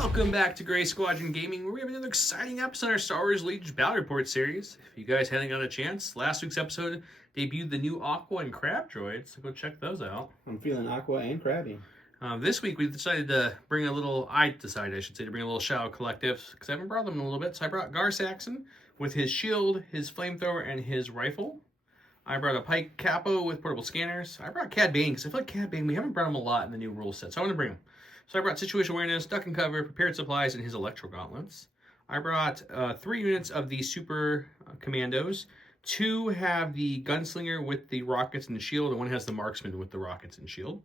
Welcome back to Gray Squadron Gaming, where we have another exciting episode in our Star Wars Legion Battle Report series. If you guys hadn't got a chance, last week's episode debuted the new Aqua and Crab droids, so go check those out. I'm feeling Aqua and Crabby. This week we decided to bring a little, to bring a little Shadow Collective, because I haven't brought them in a little bit, so I brought Gar Saxon with his shield, his flamethrower, and his rifle. I brought a Pike Capo with portable scanners. I brought Cad Bane, because I feel like Cad Bane, we haven't brought him a lot in the new rule set, so I want to bring him. So I brought Situation Awareness, Duck and Cover, Prepared Supplies, and his Electro Gauntlets. I brought 3 units of the Super Commandos. 2 have the Gunslinger with the rockets and the shield, and 1 has the Marksman with the rockets and shield.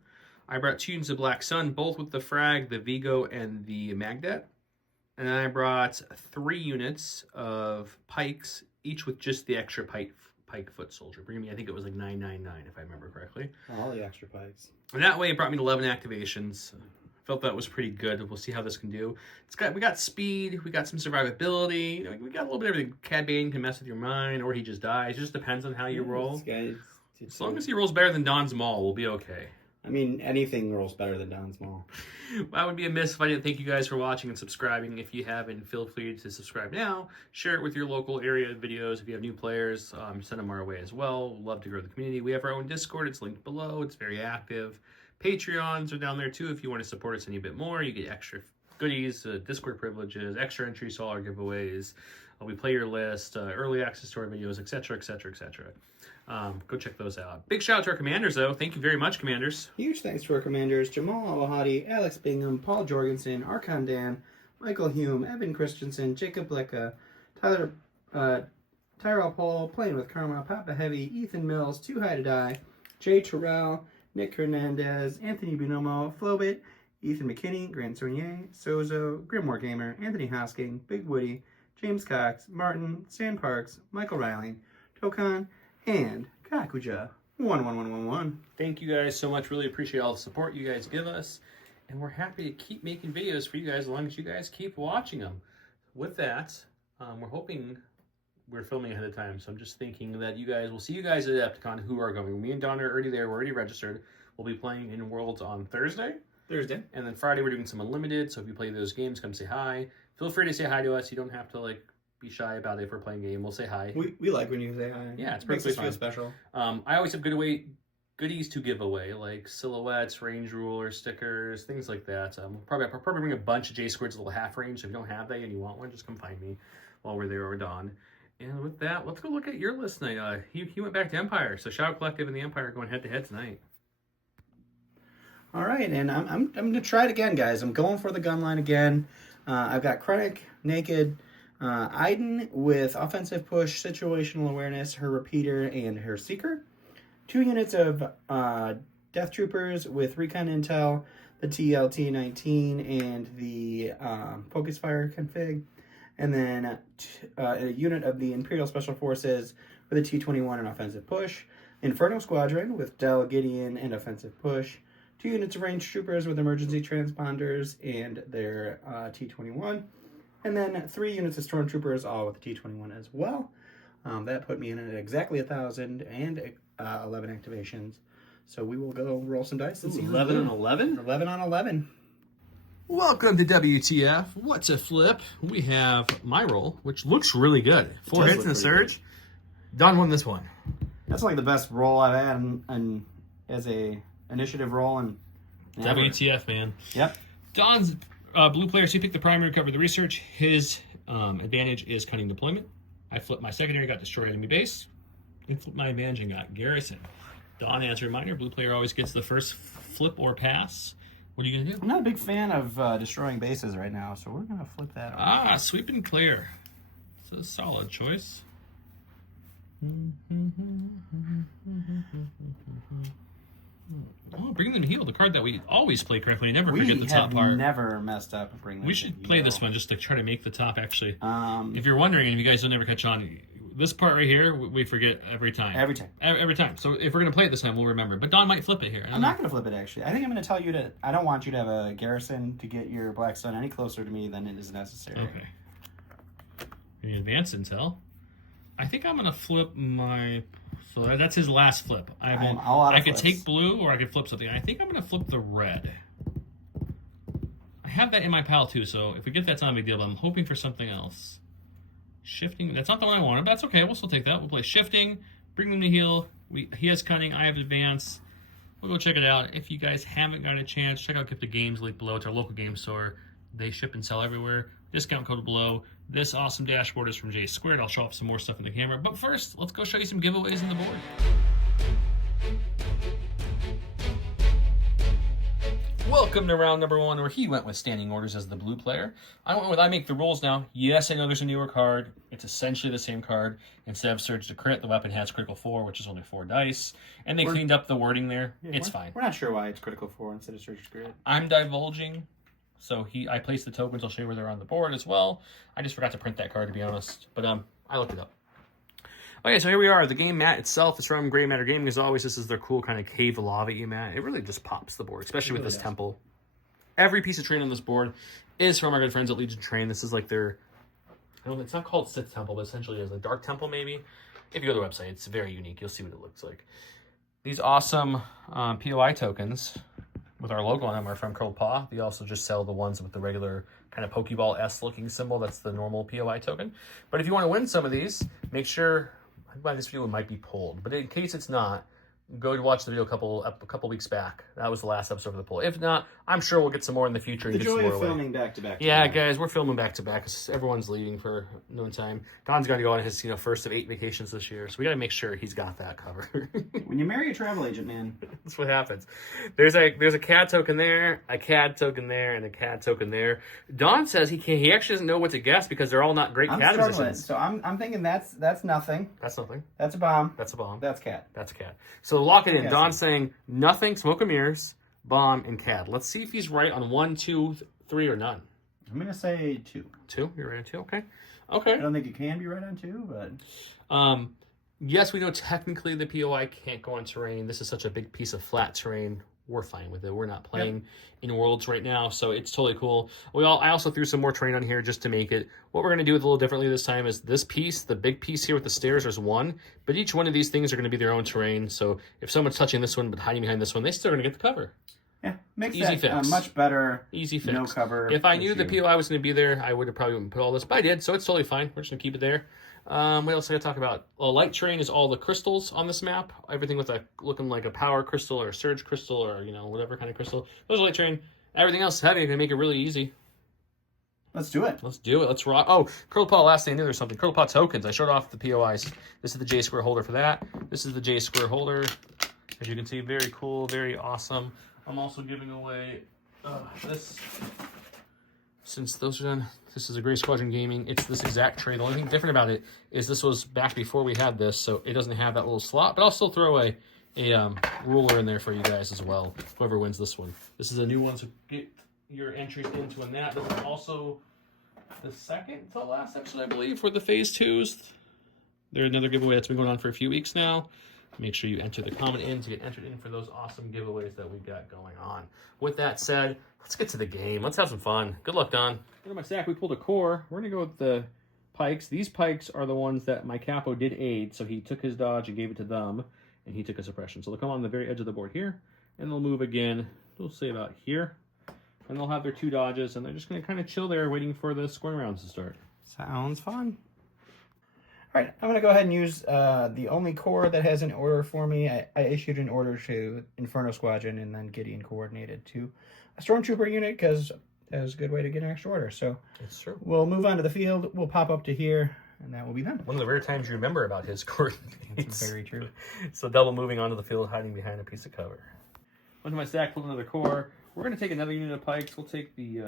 I brought 2 units of Black Sun, both with the Frag, the Vigo, and the Magdet. And then I brought 3 units of Pikes, each with just the extra Pike Foot Soldier. Bringing me, I think it was like 999, if I remember correctly. All the extra Pikes. And that way it brought me to 11 activations. Felt that was pretty good. We'll see how this can do. We got speed, we got some survivability, we got a little bit of everything. Cad Bane can mess with your mind, or he just dies. It just depends on how you roll. As long as he rolls better than Don's Maul, we'll be okay. I mean, anything rolls better than Don's Maul. Well, I would be amiss if I didn't thank you guys for watching and subscribing. If you haven't, feel free to subscribe now. Share it with your local area videos. If you have new players, send them our way as well. We'd love to grow the community. We have our own Discord. It's linked below. It's very active. Patreons are down there too. If you want to support us any bit more, you get extra goodies, Discord privileges, extra entries to all our giveaways. We play your list, early access to our videos, etc., etc., etc. Go check those out. Big shout out to our commanders, though. Thank you very much, commanders. Huge thanks to our commanders: Jamal Al-Wahadi, Alex Bingham, Paul Jorgensen, Archon Dan, Michael Hume, Evan Christensen, Jacob Lecca, Tyler Tyrell Paul, Playing with Karma, Papa Heavy, Ethan Mills, Too High to Die, Jay Terrell, Nick Hernandez, Anthony Bonomo, Flobit, Ethan McKinney, Grant Saunier, Sozo, Grimoire Gamer, Anthony Hosking, Big Woody, James Cox, Martin, Stan Parks, Michael Riley, Tokan, and Kakuja 11111. Thank you guys so much. Really appreciate all the support you guys give us. And we're happy to keep making videos for you guys as long as you guys keep watching them. With that, we're hoping we're filming ahead of time, so I'm just thinking that we'll see you guys at Adepticon who are going. Me and Don are already there. We're already registered. We'll be playing in Worlds on Thursday. And then Friday we're doing some Unlimited, so if you play those games, come say hi. Feel free to say hi to us. You don't have to be shy about it if we're playing a game. We'll say hi. We like when you say hi. Yeah, it's perfectly fine. Makes us feel special. I always have goodies to give away, like silhouettes, range ruler, stickers, things like that. I'll probably bring a bunch of J-Squid's little half range, so if you don't have that and you want one, just come find me while we're there or Don. And with that, let's go look at your list tonight. He went back to Empire, so Shadow Collective and the Empire are going head-to-head tonight. All right, and I'm going to try it again, guys. I'm going for the gun line again. I've got Krennic, Naked, Iden with Offensive Push, Situational Awareness, her Repeater, and her Seeker. 2 units of Death Troopers with Recon Intel, the TLT-19, and the Focus Fire config. And then a unit of the Imperial Special Forces with a T-21 and Offensive Push. Inferno Squadron with Del, Gideon, and Offensive Push. 2 units of Range Troopers with Emergency Transponders and their T-21. And then 3 units of Stormtroopers, all with the T-21 as well. That put me in at exactly 1,000 and 11 activations. So we will go roll some dice and see. 11 on 11? 11 on 11. Welcome to WTF. What's a flip? We have my roll, which looks really good. 4 hits and a surge. Don won this one. That's like the best roll I've had as a initiative roll. And WTF, man. Yep. Don's blue player, so you pick the primary, cover the research. His advantage is cutting deployment. I flipped my secondary, got destroy enemy base. And flipped my advantage and got garrison. Don, as a reminder, blue player always gets the first flip or pass. What are you going to do? I'm not a big fan of destroying bases right now, so we're going to flip that over. Sweep and clear. It's a solid choice. Oh, Bring Them to Heal, the card that we always play correctly. Never forget the top part. We have never messed up Bring Them to Heal. We should play this one just to try to make the top, actually. If you're wondering, and if you guys don't ever catch on, this part right here, we forget every time. Every time. So if we're going to play it this time, we'll remember. But Don might flip it here. I'm not going to flip it, actually. I think I'm going to tell you I don't want you to have a garrison to get your Black Sun any closer to me than it is necessary. Okay. Any advance intel? I think I'm going to flip my... So that's his last flip. I could take blue or I could flip something. I think I'm going to flip the red. I have that in my pile too, so if we get that, it's not a big deal, but I'm hoping for something else. Shifting, that's not the one I wanted, but that's okay. We'll still take that. We'll play Shifting, bring them to heal. He has Cunning, I have Advance. We'll go check it out. If you guys haven't got a chance, check out Get the Games link below. It's our local game store. They ship and sell everywhere. Discount code below. This awesome dashboard is from J Squared. I'll show off some more stuff in the camera. But first, let's go show you some giveaways on the board. Welcome to round number 1, where he went with standing orders as the blue player. I went with I make the rules now. Yes, I know there's a newer card. It's essentially the same card. Instead of Surge to Crit, the weapon has critical 4, which is only 4 dice. And they cleaned up the wording there. Yeah, it's fine. We're not sure why it's critical 4 instead of Surge to Crit. I'm divulging. So I placed the tokens. I'll show you where they're on the board as well. I just forgot to print that card, to be honest. But I looked it up. Okay, so here we are. The game mat itself is from Gray Matter Gaming. As always, this is their cool kind of cave lava mat. It really just pops the board, especially with this temple. Every piece of terrain on this board is from our good friends at Legion Terrain. This is like their, I don't know, it's not called Sith Temple, but essentially it's a dark temple maybe. If you go to the website, it's very unique. You'll see what it looks like. These awesome POI tokens with our logo on them are from Curled Paw. They also just sell the ones with the regular kind of Pokeball-S looking symbol. That's the normal POI token. But if you want to win some of these, make sure, by this video it might be pulled, but in case it's not, go to watch the video a couple weeks back. That was the last episode for the poll. If not, I'm sure we'll get some more in the future. The joy of filming back to back. Yeah, guys, we're filming back to back because everyone's leaving for no time. Don's got to go on his first of 8 vacations this year, so we got to make sure he's got that covered. When you marry a travel agent, man, that's what happens. There's a CAD token there, a CAD token there, and a CAD token there. Don says he actually doesn't know what to guess because they're all not great CAD positions. So I'm thinking that's nothing. That's nothing. That's a bomb. That's a bomb. That's CAD. That's CAD. So lock it in. Don's saying nothing, smoke and mirrors, bomb, and CAD. Let's see if he's right on 1, 2, 3, or none. I'm gonna say 2. 2? You're right on 2? Okay. Okay. I don't think you can be right on 2, but yes, we know technically the POI can't go on terrain. This is such a big piece of flat terrain. We're fine with it. We're not playing in Worlds right now, so it's totally cool. I also threw some more terrain on here just to make it. What we're going to do with a little differently this time is this piece, the big piece here with the stairs, there's 1, but each one of these things are going to be their own terrain, so if someone's touching this one but hiding behind this one, they're still going to get the cover. Yeah, makes Easy that fix. Much better. Easy fix. No cover. If I knew the POI was going to be there, I would have probably put all this, but I did, so it's totally fine. We're just going to keep it there. What else I got to talk about? Light terrain is all the crystals on this map. Everything with looking like a power crystal or a surge crystal or whatever kind of crystal. Those are light terrain. Everything else is heavy. They make it really easy. Let's do it. Let's do it. Let's rock. Oh, Curled Paw, last thing I knew there's something. Curled Paw tokens. I showed off the POIs. This is the J Square holder for that. This is the J Square holder. As you can see, very cool, very awesome. I'm also giving away this. Since those are done, this is a Gray Squadron Gaming. It's this exact tray. The only thing different about it is this was back before we had this, so it doesn't have that little slot, but I'll still throw a ruler in there for you guys as well, whoever wins this one. This is a new one, so get your entries into in that. This is also the second to last episode, I believe, for the Phase 2s. They're another giveaway that's been going on for a few weeks now. Make sure you enter the comment in to get entered in for those awesome giveaways that we got going on. With that said, let's get to the game. Let's have some fun. Good luck, Don. Go to my stack. We pulled a core. We're going to go with the pikes. These pikes are the ones that my capo did aid, so he took his dodge and gave it to them, and he took a suppression. So they'll come on the very edge of the board here, and they'll move again. We'll say about here, and they'll have their 2 dodges, and they're just going to kind of chill there waiting for the scoring rounds to start. Sounds fun. All right, I'm going to go ahead and use the only core that has an order for me. I issued an order to Inferno Squadron, and then Gideon coordinated to a Stormtrooper unit because that was a good way to get an extra order. So it's true. We'll move on to the field. We'll pop up to here, and that will be done. One of the rare times you remember about his coordinates. That's very true. So double moving onto the field, hiding behind a piece of cover. Onto my stack, pull another core. We're going to take another unit of pikes. We'll take the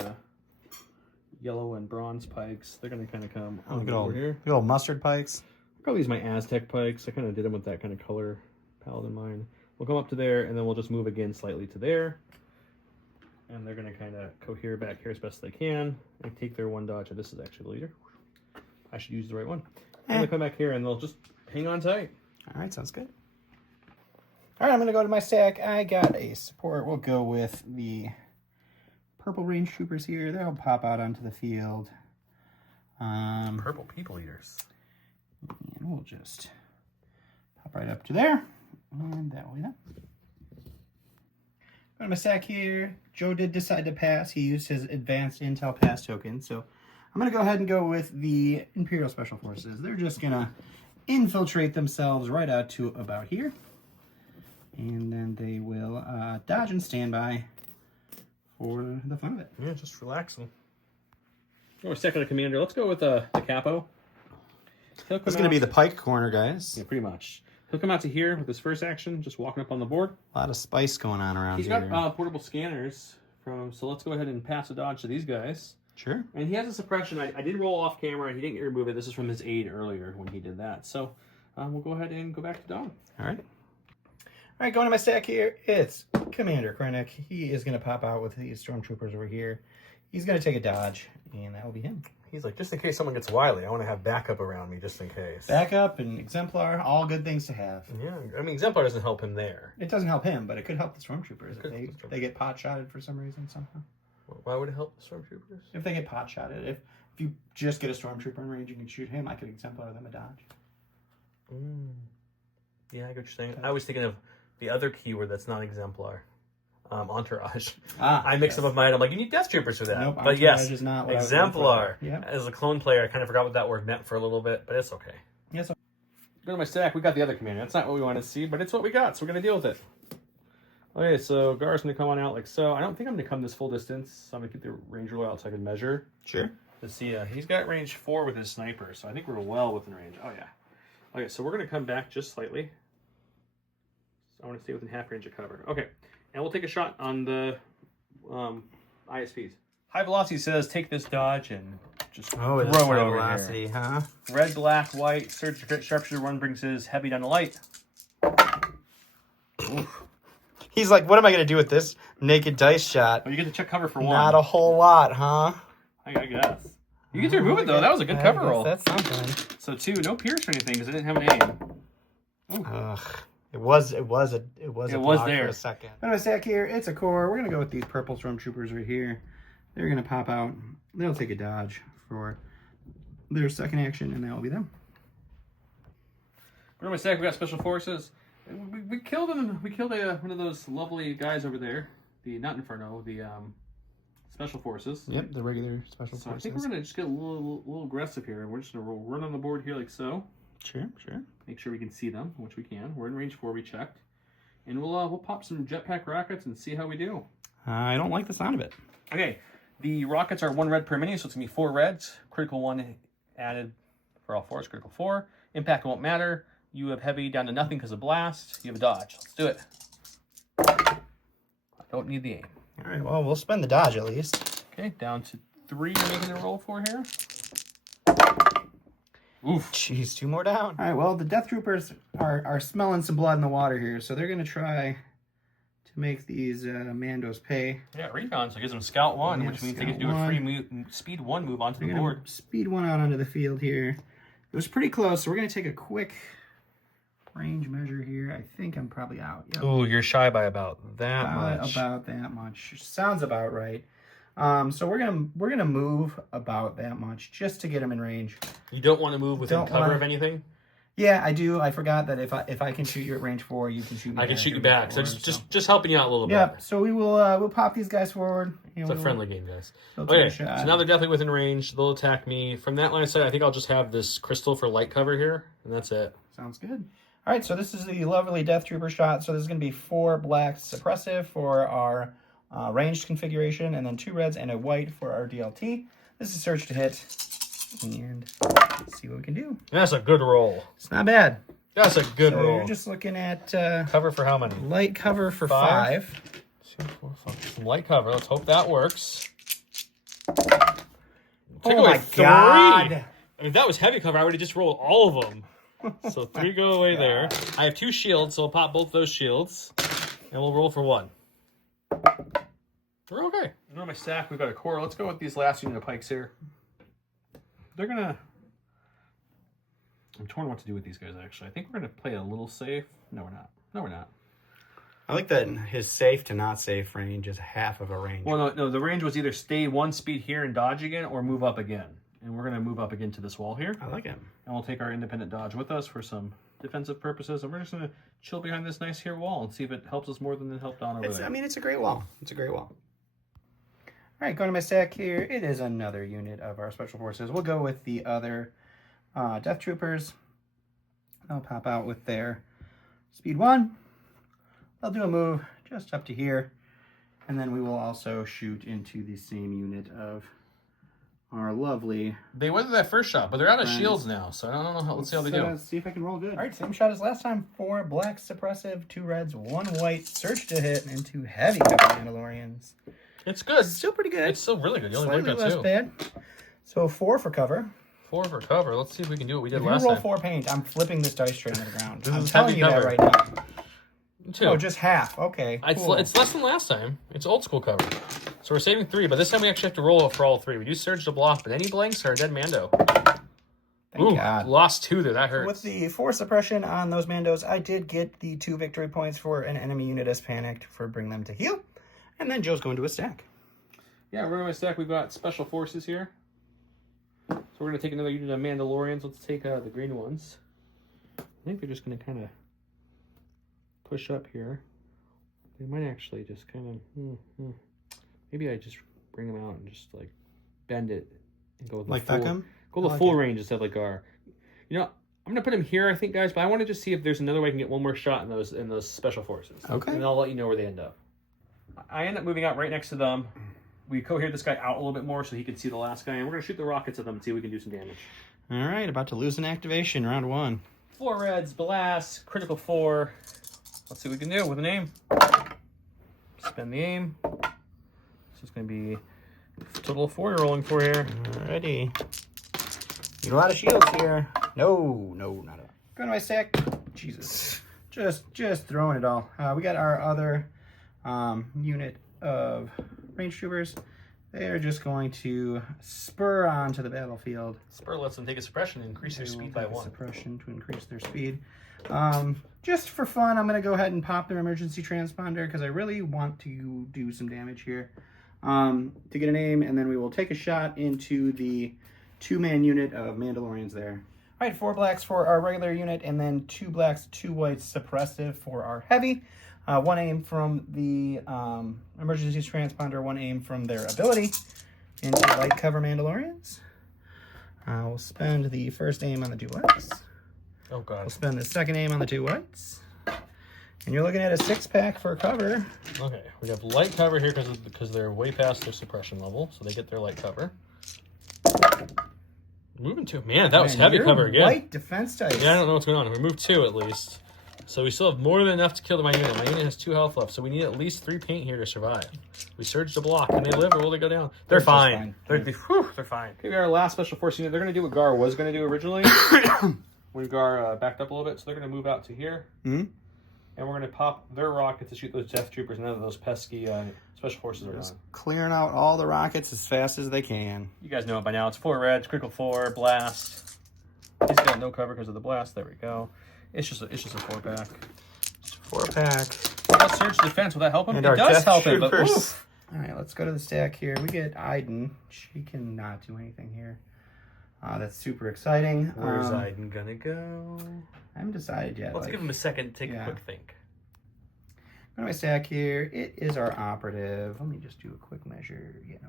yellow and bronze pikes. They're going to kind of come on the board here. Good old mustard pikes. I'll call these my Aztec pikes. I kind of did them with that kind of color palette in mind. We'll come up to there, and then we'll just move again slightly to there. And they're going to kind of cohere back here as best they can and take their 1 dodge. This is actually the leader. I should use the right one. And they'll come back here, and they'll just hang on tight. All right, sounds good. All right, I'm going to go to my stack. I got a support. We'll go with the purple range troopers here. They'll pop out onto the field. Purple people eaters. And we'll just pop right up to there. And that way done. Got my stack here. Joe did decide to pass. He used his advanced intel pass token. So I'm going to go ahead and go with the Imperial Special Forces. They're just going to infiltrate themselves right out to about here. And then they will dodge and stand by for the fun of it. Yeah, just relaxing. Oh, we're second commander. Let's go with the Capo. It's going to be the Pike corner, guys. Yeah, pretty much. He'll come out to here with his first action, just walking up on the board. A lot of spice going on around here. He's got portable scanners, so let's go ahead and pass a dodge to these guys. Sure. And he has a suppression. I did roll off camera. He didn't remove it. This is from his aid earlier when he did that. So we'll go ahead and go back to Dom. All right. All right, going to my stack here, it's Commander Krennic. He is going to pop out with these Stormtroopers over here. He's going to take a dodge, and that will be him. He's like, just in case someone gets wily, I want to have backup around me just in case. Backup and Exemplar, all good things to have. Yeah, I mean, Exemplar doesn't help him there. It doesn't help him, but it could help the Stormtroopers if they get pot-shotted for some reason somehow. Why would it help the Stormtroopers? If they get pot-shotted. If you just get a Stormtrooper in range and can shoot him, I could Exemplar them a dodge. Yeah, I get what you're saying. I was thinking of the other keyword that's not Exemplar. Entourage. I mixed up with mine. I'm like, you need Death Troopers for that. Nope, but yes, is not what Exemplar. Yep. As a clone player, I kind of forgot what that word meant for a little bit, but it's okay. Yes. Go to my stack. We got the other commander. That's not what we want to see, but it's what we got, so we're going to deal with it. Okay, so Gar's going to come on out like so. I don't think I'm going to come this full distance, so I'm going to keep the range roll out so I can measure. Sure. To see, he's got range 4 with his sniper, so I think we're well within range. Oh, yeah. Okay, so we're going to come back just slightly. So I want to stay within half range of cover. Okay, and we'll take a shot on the ISPs. High Velocity says take this dodge and just throw it over velocity, here. Huh? Red, black, white, surge, crit, sharpshooter, one brings his heavy down to light. Oof. He's like, what am I going to do with this naked dice shot? Well, you get to check cover for one. Not a whole lot, huh? I guess. You get to remove it, though. That was a good cover roll. That's something. So, 2, no pierce or anything because it didn't have an aim. Ugh. It was there for a second. I'm gonna stack here. It's a core. We're gonna go with these purple Stormtroopers right here. They're gonna pop out. They'll take a dodge for their second action, and that will be them. What am I saying? We got special forces. We killed them. We killed one of those lovely guys over there. The not Inferno. The special forces. Yep, the regular special forces. I think we're gonna just get a little aggressive here. We're just gonna run on the board here like so. Sure. Make sure we can see them, which we can. We're in range 4. We checked, and we'll pop some jetpack rockets and see how we do. I don't like the sound of it. Okay, the rockets are 1 red per mini, so it's gonna be 4 reds. Critical 1 added for all 4. It's critical 4. Impact won't matter. You have heavy down to nothing because of blast. You have a dodge. Let's do it. I don't need the aim. All right. Well, we'll spend the dodge at least. Okay, down to 3. You're making the roll for here. Oof. Jeez, 2 more down. All right, well, the Death Troopers are smelling some blood in the water here, so they're going to try to make these Mandos pay. Yeah, recon, so it gives them Scout 1, Yeah, which means they Scout get to do a free 1. speed 1 move onto They're the gonna board. speed 1 out onto the field here. It was pretty close, so we're going to take a quick range measure here. I think I'm probably out. Yep. Oh, you're shy by about that much. About that much. Sounds about right. So we're gonna move about that much just to get him in range. You don't want to move within cover of anything? Yeah, I do. I forgot that if I can shoot you at range 4, you can shoot me. I can shoot you back. So just helping you out a little bit. Yeah. So we will we'll pop these guys forward. It's a friendly game, guys. Okay. So now they're definitely within range. They'll attack me. From that line of sight, I think I'll just have this crystal for light cover here, and that's it. Sounds good. All right, so this is the lovely Death Trooper shot. So this is going to be 4 black suppressive for our ranged configuration, and then 2 reds and a white for our DLT. This is search to hit, and let's see what we can do. That's a good roll. It's not bad. That's a good roll. You're just looking at cover for how many? Light cover for 5. 2, 4, 5. Some light cover. Let's hope that works. Oh my God! I mean, if that was heavy cover, I would have just rolled all of them. So 3 go away there. I have 2 shields, so I'll pop both those shields, and we'll roll for 1. We're okay. On my stack, we've got a core. Let's go with these last unit of pikes here. They're gonna. I'm torn what to do with these guys. Actually, I think we're gonna play a little safe. No, we're not. No, we're not. I like that his safe to not safe range is half of a range. Well, no. The range was either stay 1 speed here and dodge again, or move up again. And we're gonna move up again to this wall here. I like it. And we'll take our independent dodge with us for some defensive purposes, and we're just gonna chill behind this nice here wall and see if it helps us more than it helped Don over there. I mean, it's a great wall. It's a great wall. All right, going to my stack here. It is another unit of our special forces. We'll go with the other Death Troopers. They'll pop out with their speed 1. They'll do a move just up to here. And then we will also shoot into the same unit of our lovely... They weathered that first shot, but they're out of friends. shields now, so I don't know how. Let's see how they do. Let's see if I can roll good. All right, same shot as last time. 4 black suppressive, 2 reds, 1 white, surge to hit, and 2 heavy cover Mandalorians. It's good. It's still pretty good. It's still really good. You only Slightly worked less out 2. bad. So 4 for cover. 4 for cover. Let's see if we can do what we did If you last roll time. 4 paint, I'm flipping this dice tray on the ground. This I'm is telling heavy you that cover. right now. 2. Oh, just half. Okay. Cool. It's less than last time. It's old school cover. So we're saving 3, but this time we actually have to roll for all 3. We do surge to block, but any blanks are a dead Mando. Thank God. Lost 2 there. That hurts. With the 4 suppression on those Mandos, I did get the 2 victory points for an enemy unit as panicked for bring them to heal. And then Joe's going to his stack. Yeah, we're going to stack. We've got special forces here. So we're going to take another unit of Mandalorians. Let's take the green ones. I think they're just going to kind of push up here. They might actually just kind of... Maybe I just bring them out and just like bend it and go with Like the full, Beckham? go the I like full it. range instead of like Gar. You know, I'm gonna put him here, I think, guys. But I want to just see if there's another way I can get one more shot in those special forces. Okay. And I'll let you know where they end up. I end up moving out right next to them. We cohere this guy out a little bit more so he can see the last guy, and we're gonna shoot the rockets at them and see if we can do some damage. All right, about to lose an activation, round 1. 4 reds, blast, critical 4. Let's see what we can do with an aim. Spend the aim. So it's going to be a total of 4 you're rolling for here. Alrighty. Need a lot of shields here. No, not a lot. Going to my stack. Jesus. Just throwing it all. We got our other unit of range troopers. They are just going to spur onto the battlefield. Spur lets them take a suppression and increase their speed by 1. Suppression to increase their speed. Just for fun, I'm going to go ahead and pop their emergency transponder because I really want to do some damage here. To get an aim, and then we will take a shot into the 2-man unit of Mandalorians there. All right, 4 blacks for our regular unit, and then 2 blacks, 2 whites suppressive for our heavy. 1 aim from the emergency transponder, 1 aim from their ability into light cover Mandalorians. We'll spend the first aim on the 2 blacks. Oh, God. We'll spend the second aim on the 2 whites. And you're looking at a 6-pack for cover. Okay, we have light cover here because they're way past their suppression level, so they get their light cover. Moving 2. Man, that was heavy you're cover again. White defense dice. Yeah, I don't know what's going on. We moved 2 at least. So we still have more than enough to kill my unit. My unit has 2 health left, so we need at least 3 paint here to survive. We surge to block. Can they live or will they go down? They're fine. They're fine. Okay, we got our last special force unit. They're going to do what Gar was going to do originally. When Gar backed up a little bit, so they're going to move out to here. Mm-hmm. And we're going to pop their rocket to shoot those Death Troopers, and none of those pesky special forces are Just on. clearing out all the rockets as fast as they can. You guys know it by now. It's 4 reds, critical 4, blast. He's got no cover because of the blast. There we go. It's just a 4-pack. 4-pack. Let's surge defense. Will that help him? And It our does Death help him, but Troopers. oof. All right, let's go to the stack here. We get Iden. She cannot do anything here. That's super exciting. Where's Iden gonna go? I haven't decided yet. Let's give him a second to take yeah. a quick think. Go to my stack here. It is our operative. Let me just do a quick measure. Yeah, no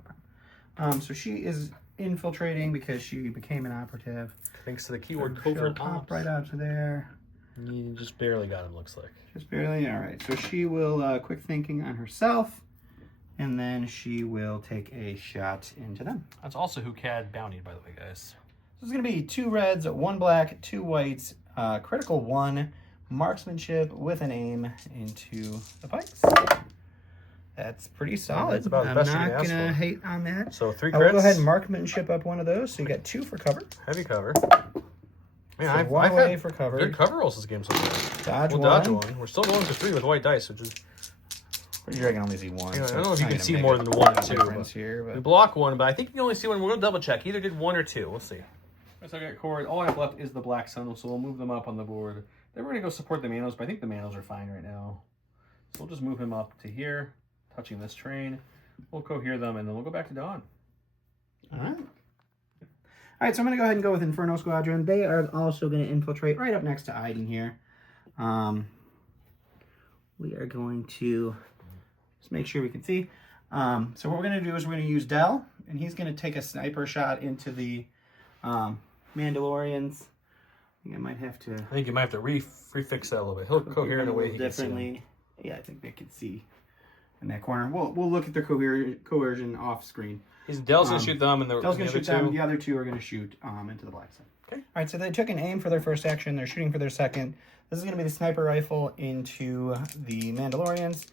problem. So she is infiltrating because she became an operative. Thanks to the keyword She'll covert pop ops. right out to there. You just barely got him, looks like. Just barely. All right. So she will quick thinking on herself, and then she will take a shot into them. That's also who Cad bountied, by the way, guys. So it's going to be 2 reds, 1 black, 2 whites, critical 1, marksmanship with an aim into the pikes. That's pretty solid. That's about the I'm best you not can ask going to for. hate on that. So 3 I will crits. go ahead and marksmanship up one of those. So you got 2 for cover. Heavy cover. Man, So I've 1 away had for cover. good cover rolls this game so far. Dodge We'll 1. dodge 1. We're still going to 3 with white dice, which is... Pretty sure I can only see 1. Yeah, so I don't know it's if you not can gonna see make more a than 1 and 2. difference here, We but block 1, but I think you can only see 1. We're going to double check. Either did 1 or 2. We'll see. So I got cord. All I have left is the Black Sun, so we'll move them up on the board. Then we're going to go support the Manos, but I think the Manos are fine right now. So we'll just move him up to here, touching this train. We'll cohere them, and then we'll go back to Dawn. all right. right, so I'm going to go ahead and go with Inferno Squadron. They are also going to infiltrate right up next to Iden here. We are going to just make sure we can see. So what we're going to do is we're going to use Dell, and he's going to take a sniper shot into the Mandalorians. I think you might have to refix that a little bit. He'll cohere in a way he can see. Yeah, I think they can see in that corner. We'll look at the coercion off screen. Dell's going to shoot them, and Dell's going to shoot them. The other two are going to shoot into the black side. Okay. All right, so they took an aim for their first action. They're shooting for their second. This is going to be the sniper rifle into the Mandalorians.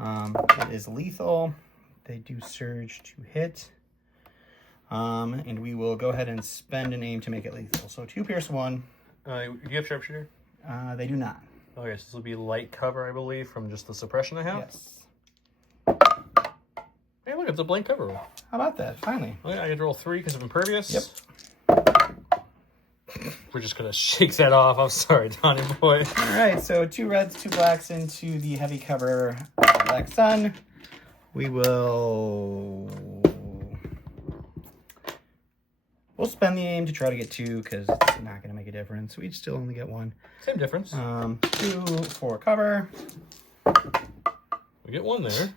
It is lethal. They do surge to hit. And we will go ahead and spend an aim to make it lethal. So 2 pierce 1. Do you have sharpshooter? They do not. Oh, yes. This will be light cover, I believe, from just the suppression I have. Yes. Hey, look, it's a blank cover roll. How about that? Finally. Oh, yeah, I get to roll 3 because of impervious. Yep. We're just going to shake that off. I'm sorry, Donnie boy. All right, so 2 reds, 2 blacks into the heavy cover Black Sun. We'll spend the aim to try to get 2 because it's not going to make a difference. We still only get 1. Same difference. 2 for cover. We get 1 there.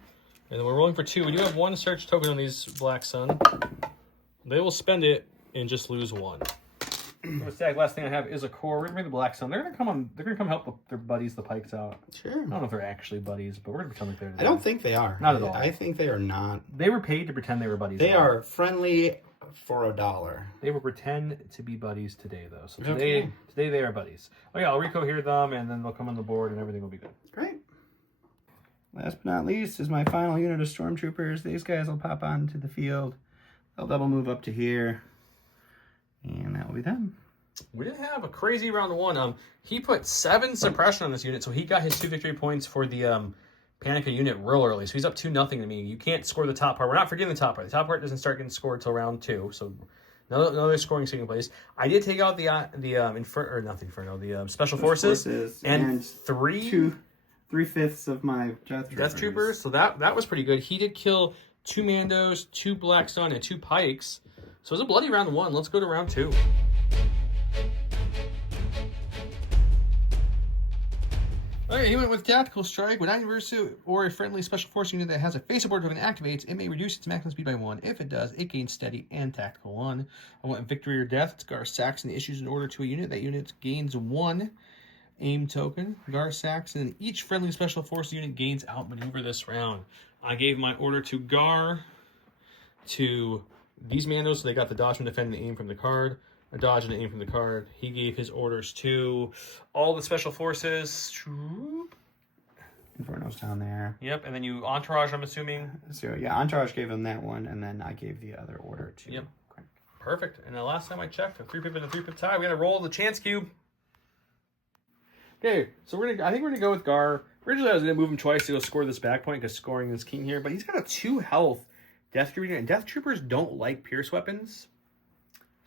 And then we're rolling for 2. We do have 1 search token on these Black Sun. They will spend it and just lose 1. Last thing I have is a core. We're gonna bring the Black Sun. They're gonna come help their buddies, the Pikes, out. Sure. I don't know if they're actually buddies, but we're gonna pretend like they're. I don't think they are. Not at all. I think they are not. They were paid to pretend they were buddies. They are friendly for $1. They will pretend to be buddies today, though. So today they are buddies. Oh yeah, I'll recohere them, and then they'll come on the board, and everything will be good. Great. Last but not least is my final unit of Stormtroopers. These guys will pop onto the field. They'll double move up to here, and that will be them. We didn't have a crazy round 1. He put 7 suppression on this unit, so he got his 2 victory points for the Panica unit real early. So he's up 2-0 to me. You can't score the top part. We're not forgetting the top part. The top part doesn't start getting scored until round 2. So another scoring single place. I did take out the special forces and 3/5 of my Death Troopers. So that was pretty good. He did kill 2 Mandos, 2 Black Sun, and 2 Pikes. So it was a bloody round 1. Let's go to round 2. Okay, he went with Tactical Strike. When adversary or a friendly special force unit that has a face aboard token activates, it may reduce its maximum speed by 1. If it does, it gains steady and tactical 1. I went Victory or Death. It's Gar Saxon issues an order to a unit. That unit gains 1 aim token. Gar Saxon. Each friendly special force unit gains outmaneuver this round. I gave my order to Gar to these Mandos, so they got the dodge and defend and aim from the card. A dodge and an aim from the card. He gave his orders to all the special forces. Inferno's down there. Yep, and then you Entourage, I'm assuming. So yeah, Entourage gave him that one, and then I gave the other order to. Yep. Okay. Perfect. And the last time I checked, a 3-pip and a 3-pip tie. We got to roll the chance cube. Okay, so I think we're gonna go with Gar. Originally, I was gonna move him twice to go score this back point because scoring is king here, but he's got a 2 health Death Trooper, and Death Troopers don't like pierce weapons.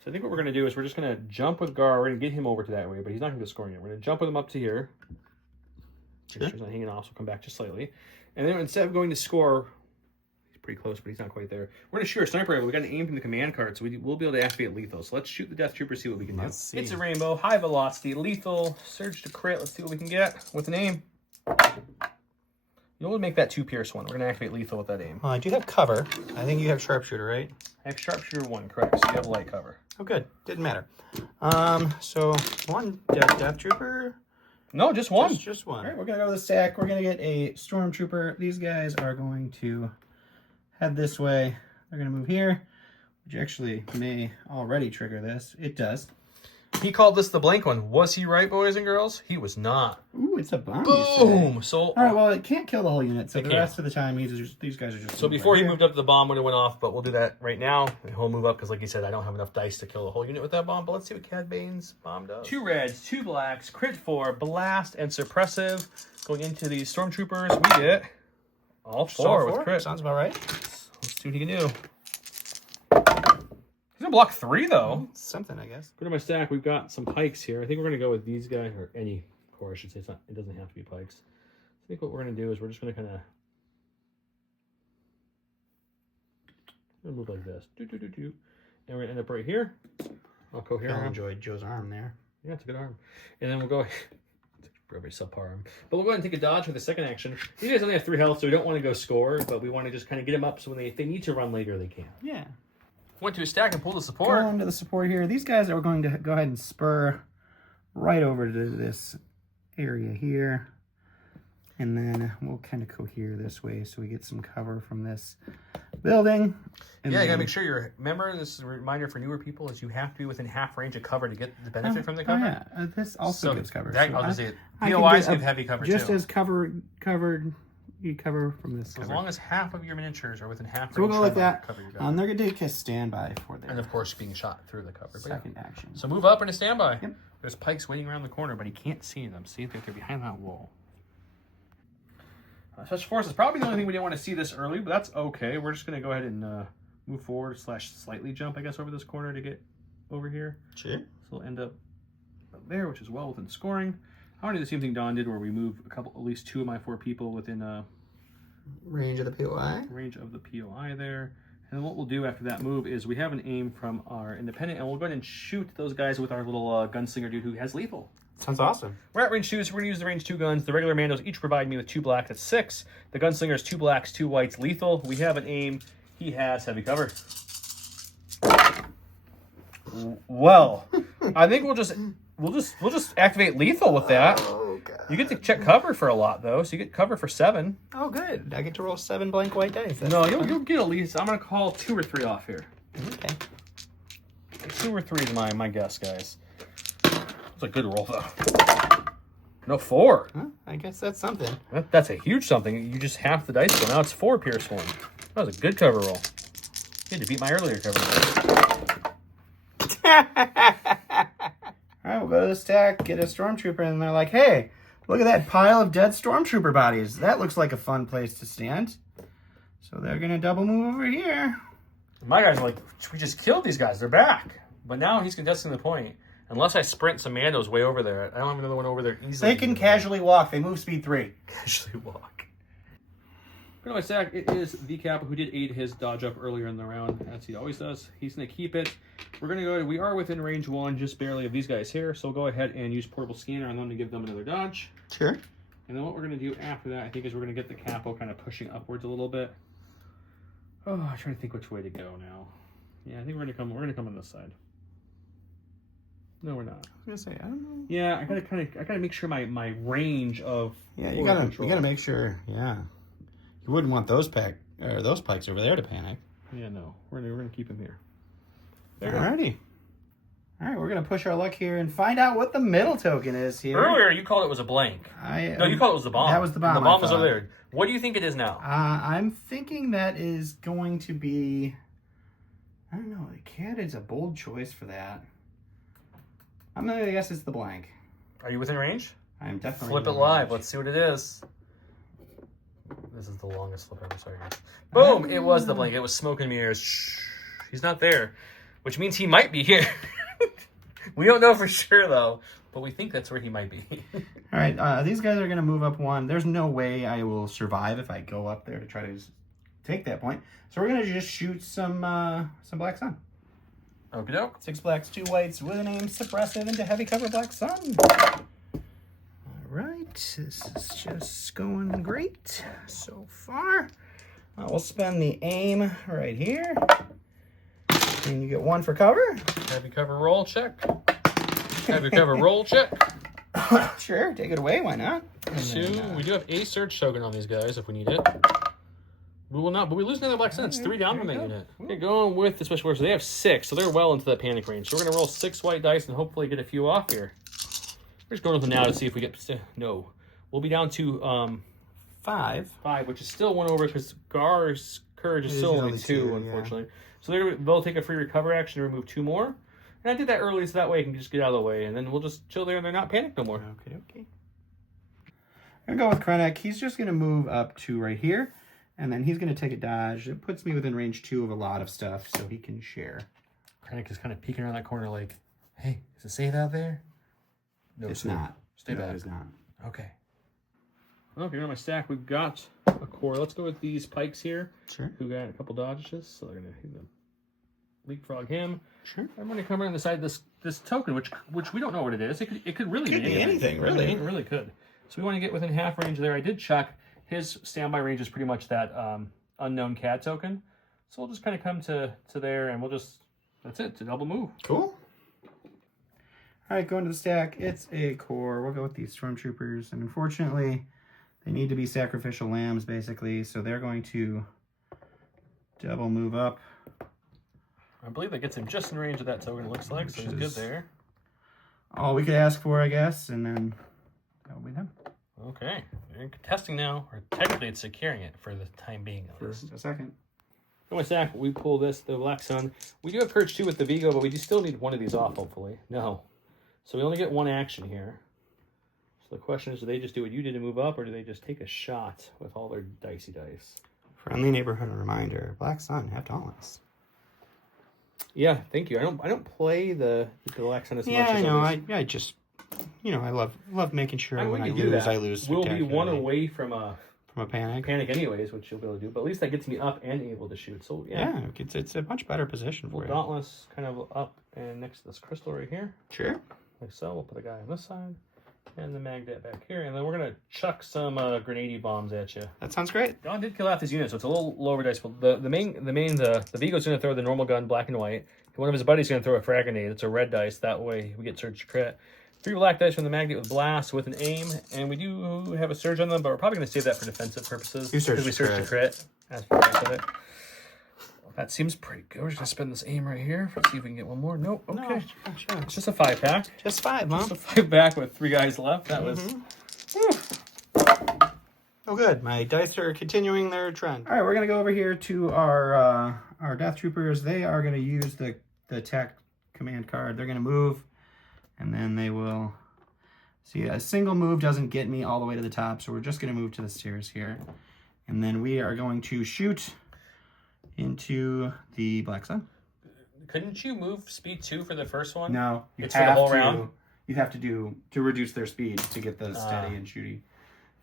So I think what we're going to do is we're just going to jump with Gar. We're going to get him over to that way, but he's not going to get scoring it. We're going to jump with him up to here. He's not hanging off, so we'll come back just slightly. And then instead of going to score, he's pretty close, but he's not quite there. We're going to shoot our sniper rifle. We got an aim from the command card, so we'll be able to activate lethal. So let's shoot the Death Trooper, see what we can do. It's a rainbow, high velocity, lethal, surge to crit. Let's see what we can get with an aim. You'll make that 2 pierce 1. We're going to activate lethal with that aim. Well, I do have cover. I think you have sharpshooter, right? I have sharpshooter 1, correct. So you have light cover. Oh, good. Didn't matter. So 1 Death Trooper. No, just 1. Just 1. All right, we're going to go to the stack. We're going to get a Stormtrooper. These guys are going to head this way. They're going to move here, which actually may already trigger this. It does. He called this the blank one. Was he right, boys and girls? He was not. Ooh, it's a bomb. Boom! So, all right, well, it can't kill the whole unit, so the rest of the time, these guys are just... So before he moved up, the bomb would have went off, but we'll do that right now. He'll move up, because like he said, I don't have enough dice to kill the whole unit with that bomb, but let's see what Cad Bane's bomb does. 2 reds, 2 blacks, crit 4, blast, and suppressive. Going into the Stormtroopers, we get all 4 with crit. Sounds about right. Let's see what he can do. He's going to block 3, though. Something, I guess. Go to my stack. We've got some Pikes here. I think we're going to go with these guys, or any core, I should say. It doesn't have to be Pikes. I think what we're going to do is we're just going to kind of move like this. And we're going to end up right here. I'll go here. I enjoyed Joe's arm there. Yeah, it's a good arm. And then we'll go. Very subpar arm. But we'll go ahead and take a dodge for the second action. These guys only have 3 health, so we don't want to go score, but we want to just kind of get them up so when if they need to run later, they can. Yeah. Went to a stack and pulled the support. Go into the support here. These guys are going to go ahead and spur right over to this area here. And then we'll kind of cohere this way so we get some cover from this building. And yeah, you gotta make sure you're. Remember, this is a reminder for newer people: is you have to be within half range of cover to get the benefit from the cover. Oh yeah, this also gives cover. That, so I'll just say it. I POIs can give heavy cover just too. as covered, you cover from this. So as long as half of your miniatures are within half so range, we'll go like that. cover you They're gonna take a standby for their and of course, being shot through the cover. second action. So move up into standby. Yep. There's Pikes waiting around the corner, but he can't see them. See if they're behind that wall. Such force is probably the only thing we didn't want to see this early, but that's okay. We're just going to go ahead and move forward / slightly jump, I guess, over this corner to get over here. Sure. So we'll end up there, which is well within scoring. I want to do the same thing Don did, where we move at least 2 of my 4 people within range of the POI. Range of the POI there. And what we'll do after that move is we have an aim from our independent, and we'll go ahead and shoot those guys with our little gunslinger dude who has lethal. Sounds awesome. We're at range 2, so we're going to use the range 2 guns. The regular Mandos each provide me with 2 black, that's 6. The gunslinger is 2 blacks, 2 whites, lethal. We have an aim. He has heavy cover. Well, I think we'll just activate lethal with that. Oh, God. You get to check cover for a lot though, so you get cover for 7. Oh, good. I get to roll 7 blank white dice. That's No, you'll get at least. I'm going to call 2 or 3 off here. Okay. 2 or 3 is my guess, guys. It's a good roll, though. No, 4. Huh? I guess that's something. That's a huge something. You just half the dice roll. Now it's 4 Pierce 1. That was a good cover roll. You had to beat my earlier cover roll. All right, we'll go to the stack, get a stormtrooper, and they're like, hey, look at that pile of dead stormtrooper bodies. That looks like a fun place to stand. So they're going to double move over here. My guys are like, we just killed these guys. They're back. But now he's contesting the point. Unless I sprint some Mandos way over there. I don't have another one over there easily. They can casually walk. They move speed 3. Casually walk. But anyway, Zach, it is the Kappa who did aid his dodge up earlier in the round, as he always does. He's going to keep it. We're going to go, we are within range 1, just barely, of these guys here. So we'll go ahead and use portable scanner on them to give them another dodge. Sure. And then what we're going to do after that, I think, is we're going to get the Capo kind of pushing upwards a little bit. Oh, I'm trying to think which way to go now. Yeah, I think we're going to come on this side. No, we're not. I was gonna say, I don't know. Yeah, I gotta make sure my range of You gotta make sure. Yeah, you wouldn't want those pikes over there to panic. Yeah, no, we're gonna keep him here. Alrighty. All right, we're gonna push our luck here and find out what the middle token is here. Earlier, you called it was a blank. No, you called it was the bomb. That was the bomb. The bomb was over there. What do you think it is now? I'm thinking that is going to be. I don't know. The cat is a bold choice for that. I'm gonna guess it's the blank. Are you within range? I'm definitely. Flip it live. Let's see what it is. This is the longest flip ever. Sorry, guys. Boom! It was the blank. It was smoke and mirrors. Shh. He's not there, which means he might be here. We don't know for sure though, but we think that's where he might be. All right, these guys are gonna move up 1. There's no way I will survive if I go up there to try to take that point. So we're gonna just shoot some Black Sun. Okie doke. 6 blacks, 2 whites with an aim suppressive into heavy cover Black Sun. All right, this is just going great so far. We'll spend the aim right here. And you get 1 for cover. Heavy cover roll check. Heavy cover roll check. Sure, take it away. Why not? 2. We do have a surge token on these guys if we need it. We will not, but we lose another Black Sun. It's 3 down from that unit. Okay, going with the special forces. They have 6, so they're well into that panic range. So we're going to roll 6 white dice and hopefully get a few off here. We're just going with them now to see if we get... No. We'll be down to 5. 5, which is still 1 over because Gar's courage is still only 2, unfortunately. Yeah. So they'll take a free recover action to remove 2 more. And I did that early so that way I can just get out of the way. And then we'll just chill there and they're not panicked no more. Okay. I'm going to go with Krennic. He's just going to move up to right here. And then he's going to take a dodge. It puts me within range 2 of a lot of stuff, so he can share. Krennic is kind of peeking around that corner like, hey, is it safe out there? No, it's not. Stay back. It is not. Okay. Okay, on my stack, we've got a core. Let's go with these pikes here. Sure. Who got a couple dodges, so they're going to hit them leapfrog him. Sure. I'm going to come around the side of this token, which we don't know what it is. It could really be anything, really. It really could. So we want to get within half range there. I did check. His standby range is pretty much that unknown Cad token. So we'll just kind of come to there, and we'll just, that's it, to double move. Cool. All right, going to the stack. It's a core. We'll go with these Stormtroopers. And unfortunately, they need to be sacrificial lambs, basically. So they're going to double move up. I believe that gets him just in range of that token, it looks like. So he's good there. All we could ask for, I guess. And then that will be them. Okay. We're contesting now. Or technically, it's securing it for the time being. For a second. Going stack, we pull this, the Black Sun. We do have Courage 2 with the Vigo, but we do still need one of these off, hopefully. No. So we only get one action here. So the question is, do they just do what you did to move up, or do they just take a shot with all their dicey dice? Friendly neighborhood reminder. Black Sun, have Dauntless. Yeah, thank you. I don't play the Black Sun as much as I know. I just, I love making sure when I lose. We'll be one away from a panic. Panic anyways, which you'll be able to do. But at least that gets me up and able to shoot. So yeah, it's a much better position for you. Dauntless kind of up and next to this crystal right here. Sure. Like so. We'll put a guy on this side and the magnet back here, and then we're gonna chuck some grenade bombs at you. That sounds great. Don did kill off his unit, so it's a little lower dice. But the Vigo's gonna throw the normal gun, black and white. And one of his buddies gonna throw a frag grenade. It's a red dice. That way we get surge crit. 3 black dice from the magnet with blast with an aim, and we do have a surge on them, but we're probably gonna save that for defensive purposes because we surge to crit. As for it. That seems pretty good. We're just gonna spend this aim right here. Let's see if we can get one more. Nope. Okay. No, sure. It's just a 5-pack. Just 5, huh? Just a 5-pack with 3 guys left. That was. Oh, good. My dice are continuing their trend. All right, we're gonna go over here to our Death Troopers. They are gonna use the attack command card. They're gonna move, and then they will. See, a single move doesn't get me all the way to the top, so we're just gonna move to the stairs here, and then we are going to shoot into the Black Sun. Couldn't you move speed 2 for the first one? No, it's for the whole round. You have to do to reduce their speed to get the steady and shooty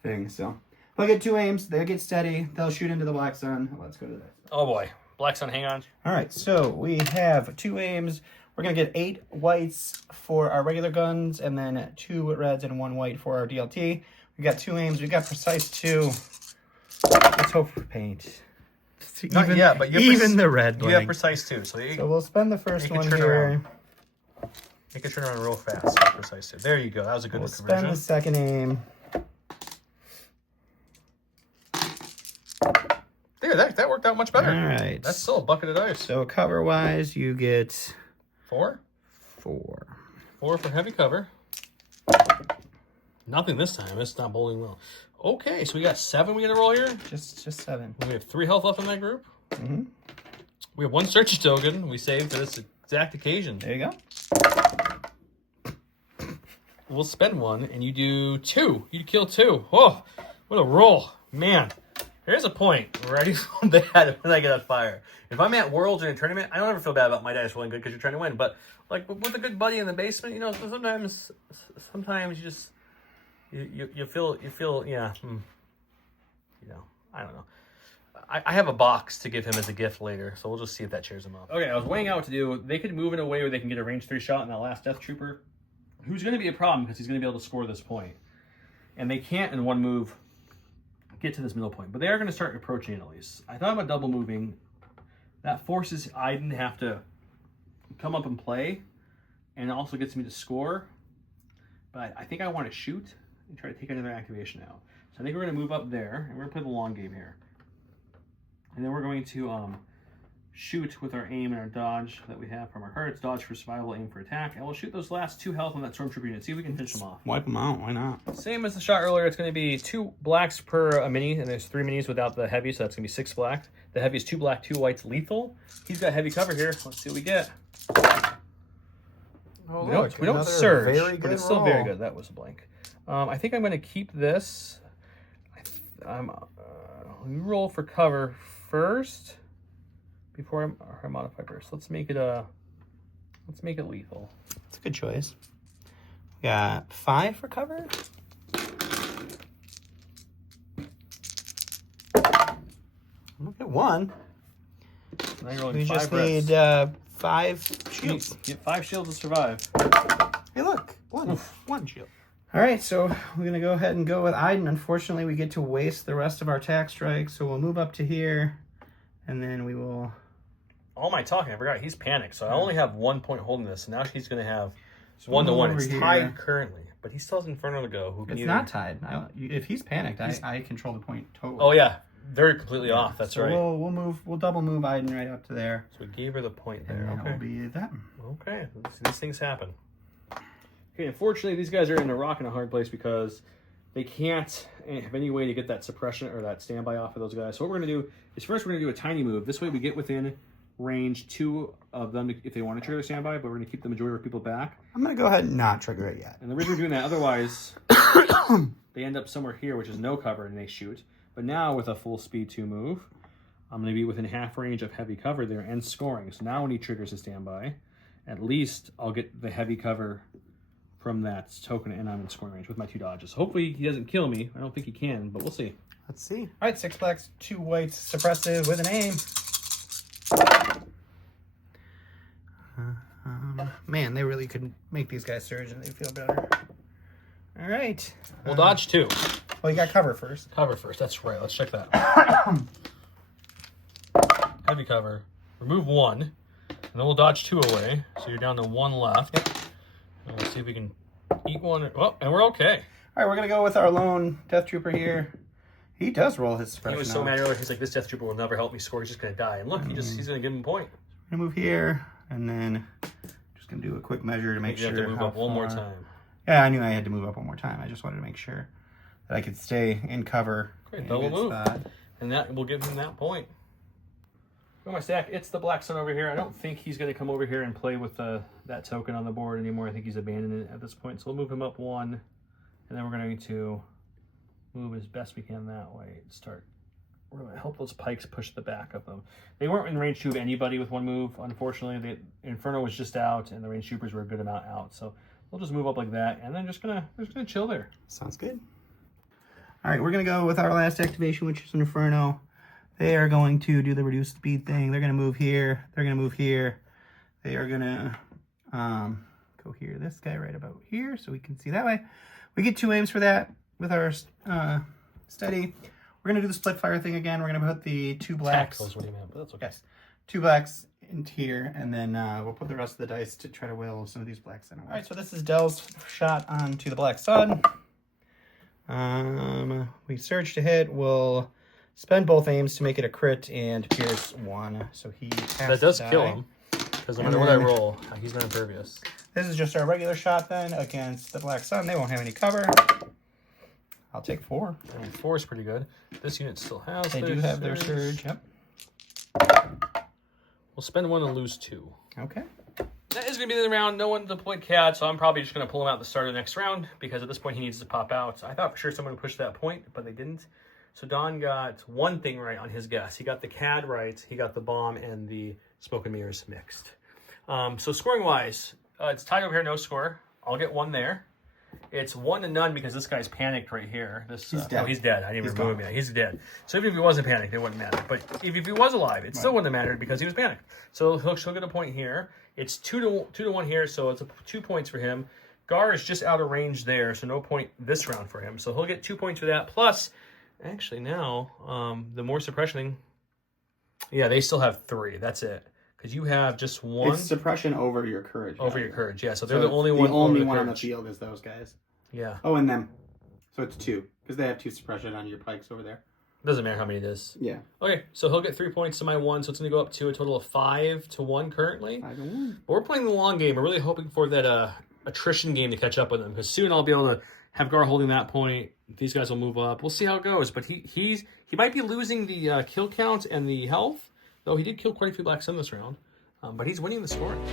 thing. So they'll get 2 aims. They'll get steady. They'll shoot into the Black Sun. Let's go to that. Oh boy, Black Sun, hang on. All right, so we have 2 aims. We're gonna get 8 whites for our regular guns, and then 2 reds and 1 white for our DLT. We got 2 aims. We got precise 2. Let's hope for paint. Not yet, but even the red blank. You have precise 2, so we'll spend the first one here. Around. Make it turn around real fast. Precise 2. There you go. That was a good conversion. Spend the second aim. There, that worked out much better. All right. That's still a bucket of dice. So cover-wise, you get 4? 4. 4 for heavy cover. Nothing this time. It's not bowling well. Okay, so we got 7 we got to roll here. Just 7. We have 3 health left in that group. Mm-hmm. We have 1 search token we saved for this exact occasion. There you go. We'll spend 1, and you do 2. You kill 2. Oh, what a roll. Man, here's a point where I do feel bad when I get on fire. If I'm at Worlds or in a tournament, I don't ever feel bad about my dice rolling good because you're trying to win. But like with a good buddy in the basement, sometimes you just... You feel yeah, I don't know. I have a box to give him as a gift later, so we'll just see if that cheers him up. Okay, I was weighing out what to do. They could move in a way where they can get a range 3 shot on that last Death Trooper, who's going to be a problem because he's going to be able to score this point. And they can't in 1 move get to this middle point, but they are going to start approaching it at least. I thought about double moving. That forces Iden to have to come up and play, and also gets me to score. But I think I want to shoot and try to take another activation out. So I think we're going to move up there, and we're going to play the long game here. And then we're going to shoot with our aim and our dodge that we have from our cards. Dodge for survival, aim for attack. And we'll shoot those last 2 health on that Stormtrooper unit. See if we can finish them off. Wipe them out. Why not? Same as the shot earlier. It's going to be 2 blacks per a mini, and there's 3 minis without the heavy, so that's going to be 6 black. The heavy is 2 black, 2 whites, lethal. He's got heavy cover here. Let's see what we get. Oh, we don't surge, very good but it's still roll. very good. That was a blank. I think I'm going to keep this. We roll for cover first before I modify first. Let's make it lethal. That's a good choice. We got 5 for cover. Look at 1. Now you're rolling We 5 just reps. need 5 shields. Get 5 shields to survive. Hey, look. One shield. All right, so we're going to go ahead and go with Iden. Unfortunately, we get to waste the rest of our attack strikes, so we'll move up to here, and then we will... All my talking, I forgot, he's panicked, so I only have 1 point holding this, and now he's going to have 1-1. It's tied currently, but he still has Inferno to go. It's not tied. If he's panicked, I control the point totally. Oh, yeah. They're completely off, that's right. We'll double move Iden right up to there. So we gave her the point there. And that will be that. Okay, these things happen. Okay, unfortunately, these guys are in a rock and a hard place because they can't have any way to get that suppression or that standby off of those guys. So what we're going to do is first we're going to do a tiny move. This way we get within range 2 of them if they want to trigger standby, but we're going to keep the majority of people back. I'm going to go ahead and not trigger it yet. And the reason we're doing that, otherwise, they end up somewhere here, which is no cover, and they shoot. But now with a full speed 2 move, I'm going to be within half range of heavy cover there and scoring. So now when he triggers his standby, at least I'll get the heavy cover from that token, and I'm in scoring range with my 2 dodges. Hopefully he doesn't kill me. I don't think he can, but we'll see. Let's see. All right, 6 blacks, 2 whites, suppressive with an aim. Man, they really could make these guys surge and they feel better. All right. We'll dodge 2. Well, you got cover first. Cover first, that's right. Let's check that. Heavy cover. Remove 1, and then we'll dodge 2 away. So you're down to 1 left. Yep. Let's see if we can eat 1. Oh, and we're okay. All right, we're going to go with our lone Death Trooper here. He does roll his suppression. He was so mad earlier. He's like, this Death Trooper will never help me score. He's just going to die. And look, he's going to give him a point. I'm going to move here, and then just going to do a quick measure to make sure. You have to move up one more time. Yeah, I knew I had to move up one more time. I just wanted to make sure that I could stay in cover. Great, double move. And that will give him that point. Go my stack. It's the Black Sun over here. I don't think he's going to come over here and play with that token on the board anymore. I think he's abandoned it at this point. So we'll move him up 1, and then we're going to move as best we can that way. We're going to help those pikes push the back of them. They weren't in range 2 of anybody with 1 move. Unfortunately, Inferno was just out, and the range troopers were a good amount out. So we'll just move up like that, and then we're just gonna chill there. Sounds good. All right, we're going to go with our last activation, which is an Inferno. They are going to do the reduced speed thing. They're going to move here. They're going to move here. They are going to go here. This guy right about here, so we can see that way. We get 2 aims for that with our steady. We're going to do the split fire thing again. We're going to put the 2 blacks. Tackles, what do you mean? But that's okay. Yes. 2 blacks into here, and then we'll put the rest of the dice to try to will some of these blacks in. All right, so this is Dell's shot onto the Black Sun. We surge to hit. We'll spend both aims to make it a crit and pierce 1. So he has that does to kill die. him. Because no matter what I roll, he's not impervious. This is just our regular shot then against the Black Sun. They won't have any cover. I'll take 4. And 4 is pretty good. This unit still has They do have their surge. Yep. We'll spend 1 and lose 2. Okay. That is going to be the round. No one to deploy Cad, so I'm probably just going to pull him out at the start of the next round because at this point he needs to pop out. I thought for sure someone would push that point, but they didn't. So Don got 1 thing right on his guess. He got the Cad right, he got the bomb, and the smoke and mirrors mixed. So scoring-wise, it's tied over here, no score. I'll get 1 there. It's 1 to none because this guy's panicked right here. He's dead. Oh, he's dead. I didn't even remove him yet. He's dead. So even if he wasn't panicked, it wouldn't matter. But if he was alive, it still wouldn't have mattered because he was panicked. So she'll get a point here. It's 2 to 1 here, so it's 2 points for him. Gar is just out of range there, so no point this round for him. So he'll get 2 points for that. Plus, actually now, the more suppression, yeah, they still have 3. That's it. Because you have just 1. It's suppression over your courage. Over your courage, yeah. So they're the only one. The only one on the field is those guys. Yeah. Oh, and them. So it's 2. Because they have 2 suppression on your pikes over there. Doesn't matter how many it is. Yeah. Okay, so he'll get 3 points to my 1, so it's going to go up to a total of 5 to 1 currently. 5 to 1. But we're playing the long game. We're really hoping for that attrition game to catch up with them. Because soon I'll be able to have Gar holding that point. These guys will move up. We'll see how it goes. But he might be losing the kill count and the health. Though he did kill quite a few Black Sun this round. But he's winning the scoring.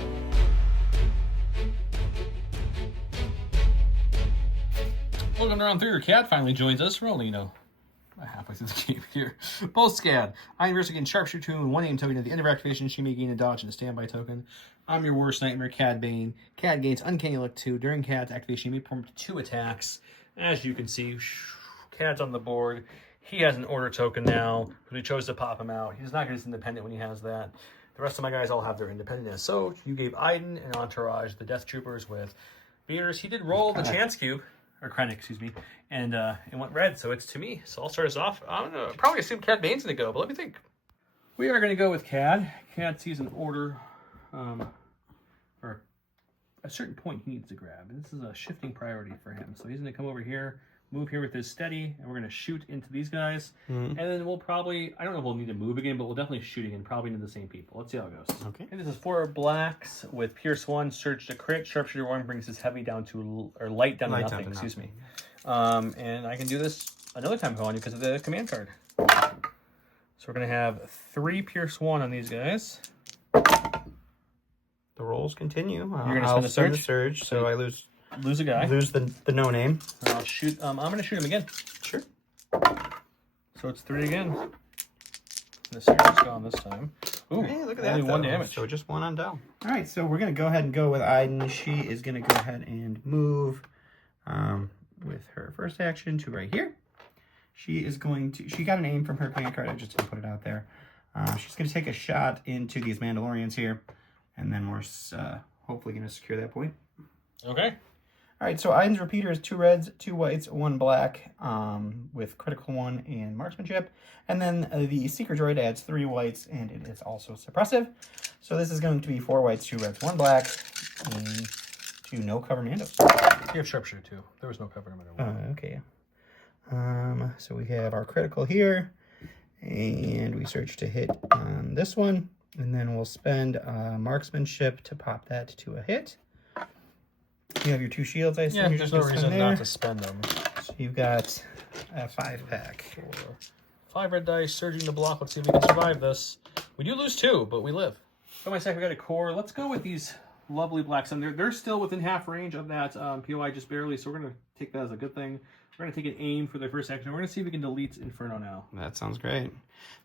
Welcome to round 3. Your Cad finally joins us. We're only, halfway through the game here. Post Cad. Iden and Veers gain Sharpshooter 2 and 1 aim token at the end of her activation. She may gain a dodge and a standby token. I'm your worst nightmare, Cad Bane. Cad gains Uncanny Look 2. During Cad's activation, you may perform 2 attacks. As you can see, Cad's on the board. He has an order token now because we chose to pop him out. He's not going to be independent when he has that. The rest of my guys all have their independentness. So you gave Iden and Entourage the Death Troopers with Veers. He did roll the chance cube, or Krennic, excuse me, and it went red, so it's to me. So I'll start us off. I'm going to probably assume Cad Bane's going to go, but let me think. We are going to go with Cad. Cad sees an order, or a certain point he needs to grab. And this is a shifting priority for him. So he's going to come over here, move here with his steady, and we're going to shoot into these guys. And then we'll probably, I don't know if we'll need to move again, but we'll definitely shoot again, probably into the same people. Let's see how it goes. Okay. And this is 4 blacks with Pierce 1, Surge to crit, Sharpshooter 1 brings his heavy down to, or light down to nothing, excuse me. And I can do this another time if I want to because of the command card. So we're going to have 3 Pierce 1 on these guys. The rolls continue. You're going to spend the surge, so I lose a guy. Lose the no-name. I'll shoot. I'm going to shoot him again. Sure. So it's 3 again. The surge is gone this time. Ooh, hey, look at that. Only 1 damage. So just 1 on down. All right, so we're going to go ahead and go with Iden. She is going to go ahead and move with her first action to right here. She is going to, she got an aim from her command card. I just didn't put it out there. She's going to take a shot into these Mandalorians here. And then we're hopefully going to secure that point. Okay. All right, so Iden's repeater is 2 reds, 2 whites, 1 black, with critical 1 and marksmanship. And then the seeker droid adds 3 whites, and it is also suppressive. So this is going to be 4 whites, 2 reds, 1 black, and 2 no cover Mandos. You have sharpshooter too. There was no cover no matter what. Okay. So we have our critical here, and we search to hit on this one, and then we'll spend marksmanship to pop that to a hit. You have your 2 shields, I assume. Yeah, there's no reason not to spend them. So you've got a 5-pack. 5 red dice, surging the block. Let's see if we can survive this. We do lose 2, but we live. So my second, we got a core. Let's go with these lovely blacks. And they're still within half range of that POI, just barely. So we're going to take that as a good thing. We're going to take an aim for their first action. We're going to see if we can delete Inferno now. That sounds great.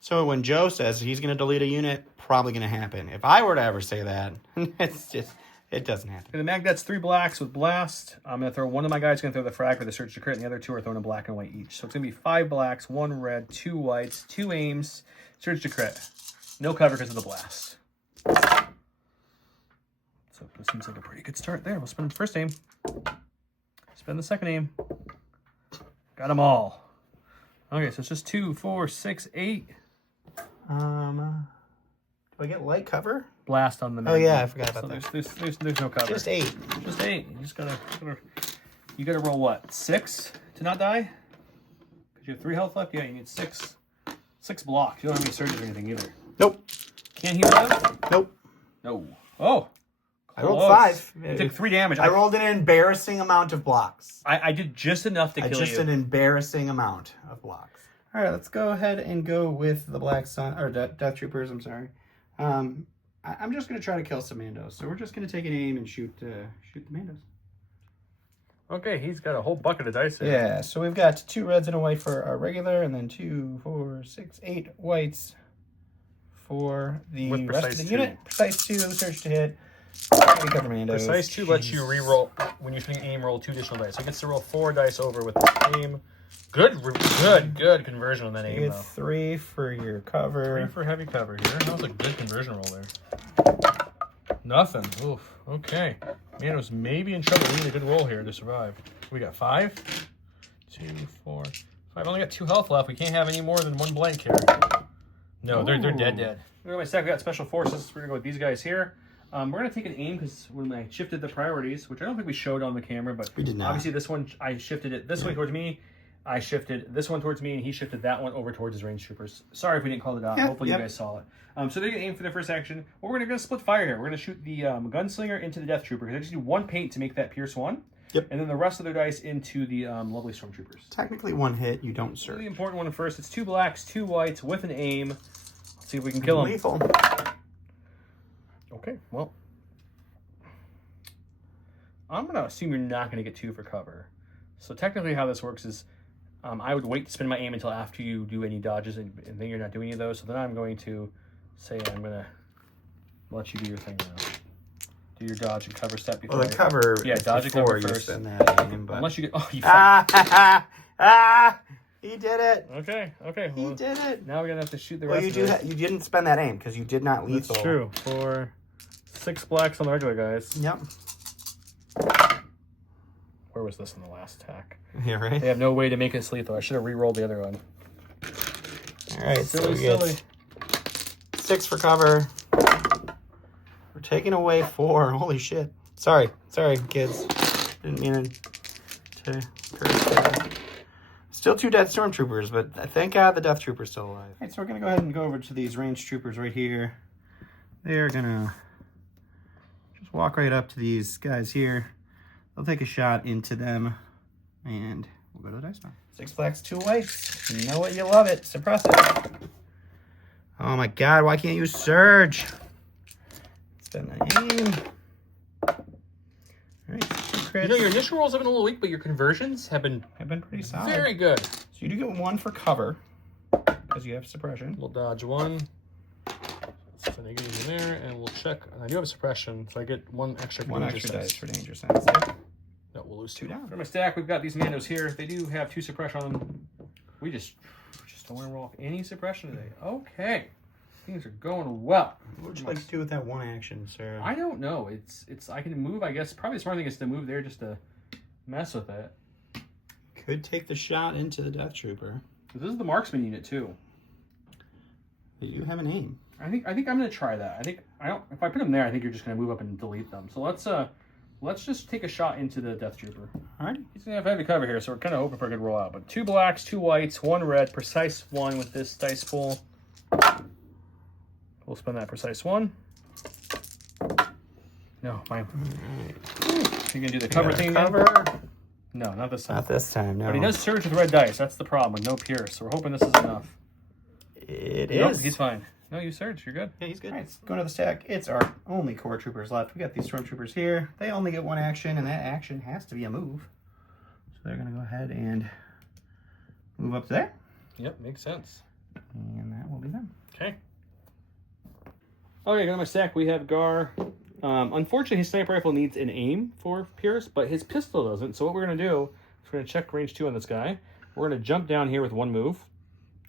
So when Joe says he's going to delete a unit, probably going to happen. If I were to ever say that, it's just... It doesn't happen. Okay, the Magnet's 3 blacks with Blast. I'm going to throw one of my guys, going to throw the frag for the Search to Crit, and the other 2 are throwing a black and white each. So it's going to be 5 blacks, 1 red, 2 whites, 2 aims, Search to Crit. No cover because of the Blast. So this seems like a pretty good start there. We'll spend the first aim. Spend the second aim. Got them all. Okay, so it's just 2, 4, 6, 8. Do I get light cover? Blast on the Magnet. Oh yeah, I forgot about that. There's no cover. Just 8. Just 8. You just gotta roll what? 6 to not die? Because you have 3 health left. Yeah, you need 6. 6 blocks. You don't have any surges or anything either. Nope. Can't heal that? Nope. No. Oh. I rolled 5. You took 3 damage. I rolled an embarrassing amount of blocks. I did just enough to kill you. Just an embarrassing amount of blocks. All right, let's go ahead and go with the Black Sun, or Death Troopers, I'm sorry. I'm just going to try to kill some Mandos. So we're just going to take an aim and shoot the Mandos. Okay, he's got a whole bucket of dice here. Yeah, so we've got 2 reds and a white for our regular, and then 2, 4, 6, 8 whites for the rest of the unit. Precise 2, search to hit. Heavy cover Mandos. Precise 2 lets you re-roll, when you're shooting aim, roll 2 additional dice. So he gets to roll 4 dice over with the aim. Good conversion on that aim, you though. get 3 for your cover. 3 for heavy cover here. That was a good conversion roll there. Nothing. Oof. Okay. Man, it was maybe in trouble. We need a good roll here to survive. We got 5, 2, 4, 5. I only got 2 health left. We can't have any more than 1 blank here. No, they're dead. Look at my stack. We got special forces. We're gonna go with these guys here. We're gonna take an aim because when I shifted the priorities, which I don't think we showed on the camera, but we did not. Obviously this one I shifted it this way towards me. I shifted this one towards me, and he shifted that one over towards his range troopers. Sorry if we didn't call it out. Hopefully you guys saw it. So they're going to aim for their first action. Well, we're going to split fire here. We're going to shoot the gunslinger into the Death Trooper, because I just do 1 paint to make that Pierce 1. Yep. And then the rest of their dice into the lovely Stormtroopers. Technically 1 hit, you don't search. The important one first. It's 2 blacks, 2 whites with an aim. Let's see if we can kill him. Lethal. Okay, well. I'm going to assume you're not going to get 2 for cover. So technically how this works is I would wait to spend my aim until after you do any dodges, and then you're not doing any of those. So then I'm going to say I'm going to let you do your thing now. Do your dodge and cover step before. Well, the cover. Yeah, dodge and cover first. That aim, but... Unless you get. Oh, you. He did it. Okay. He Well, did it. now we're gonna have to shoot the Well, rest. you didn't spend that aim because you did not lethal. That's true. For 6 blacks on the regular guys. Yep. Where was this in the last attack? Yeah, right. They have no way to make this lethal. I should have re-rolled the other one. All right, Silly. 6 for cover. We're taking away 4. Holy shit. Sorry, kids. Didn't mean to curse. Still 2 dead stormtroopers, but thank God the Death Trooper's still alive. All right, so we're gonna go ahead and go over to these ranged troopers right here. They're gonna just walk right up to these guys here. They'll take a shot into them, and we'll go to the dice now. 6 blacks, 2 whites. You know what? You love it. Suppress it. Oh my God! Why can't you surge? Spend that aim. All right, 2 crits. You know, your initial rolls have been a little weak, but your conversions have been pretty solid. very good. So you do get 1 for cover because you have suppression. We'll dodge 1. So a negative in there, and we'll check. I do have a suppression, so I get 1 extra. 1 danger extra sense. dice for danger sense. No, we'll lose 2 down. For my stack, we've got these Mandos here. They do have 2 suppression on them. We just don't want to roll off any suppression today. Okay, things are going well. What would you like to do with that 1 action, sir? I don't know. It's I can move. I guess probably the smart thing is to move there just to mess with it. Could take the shot into the Death Trooper. This is the marksman unit too. But you have an aim. I think I'm gonna try that. If I put them there, I think you're just gonna move up and delete them. So let's just take a shot into the Death Trooper. Alright. He's gonna have heavy cover here, so we're kind of hoping for a good rollout. But 2 blacks, 2 whites, 1 red, precise 1 with this dice pool. We'll spend that precise 1. No, mine. Right. You're gonna do the cover thing cover. again? No, not this time. Not this time, no. But he does surge with red dice. That's the problem with no pierce. So we're hoping this is enough. It Nope, is. he's fine. No, you surge. You're good. Yeah, he's good. All right, going to the stack. It's our only core troopers left. We got these stormtroopers here. They only get 1 action, and that action has to be a move. So they're going to go ahead and move up there. Yep, makes sense. And that will be them. Okay. Okay, got my stack. We have Gar. Unfortunately, his sniper rifle needs an aim for Pierce, but his pistol doesn't. So what we're going to do is we're going to check range 2 on this guy. We're going to jump down here with 1 move.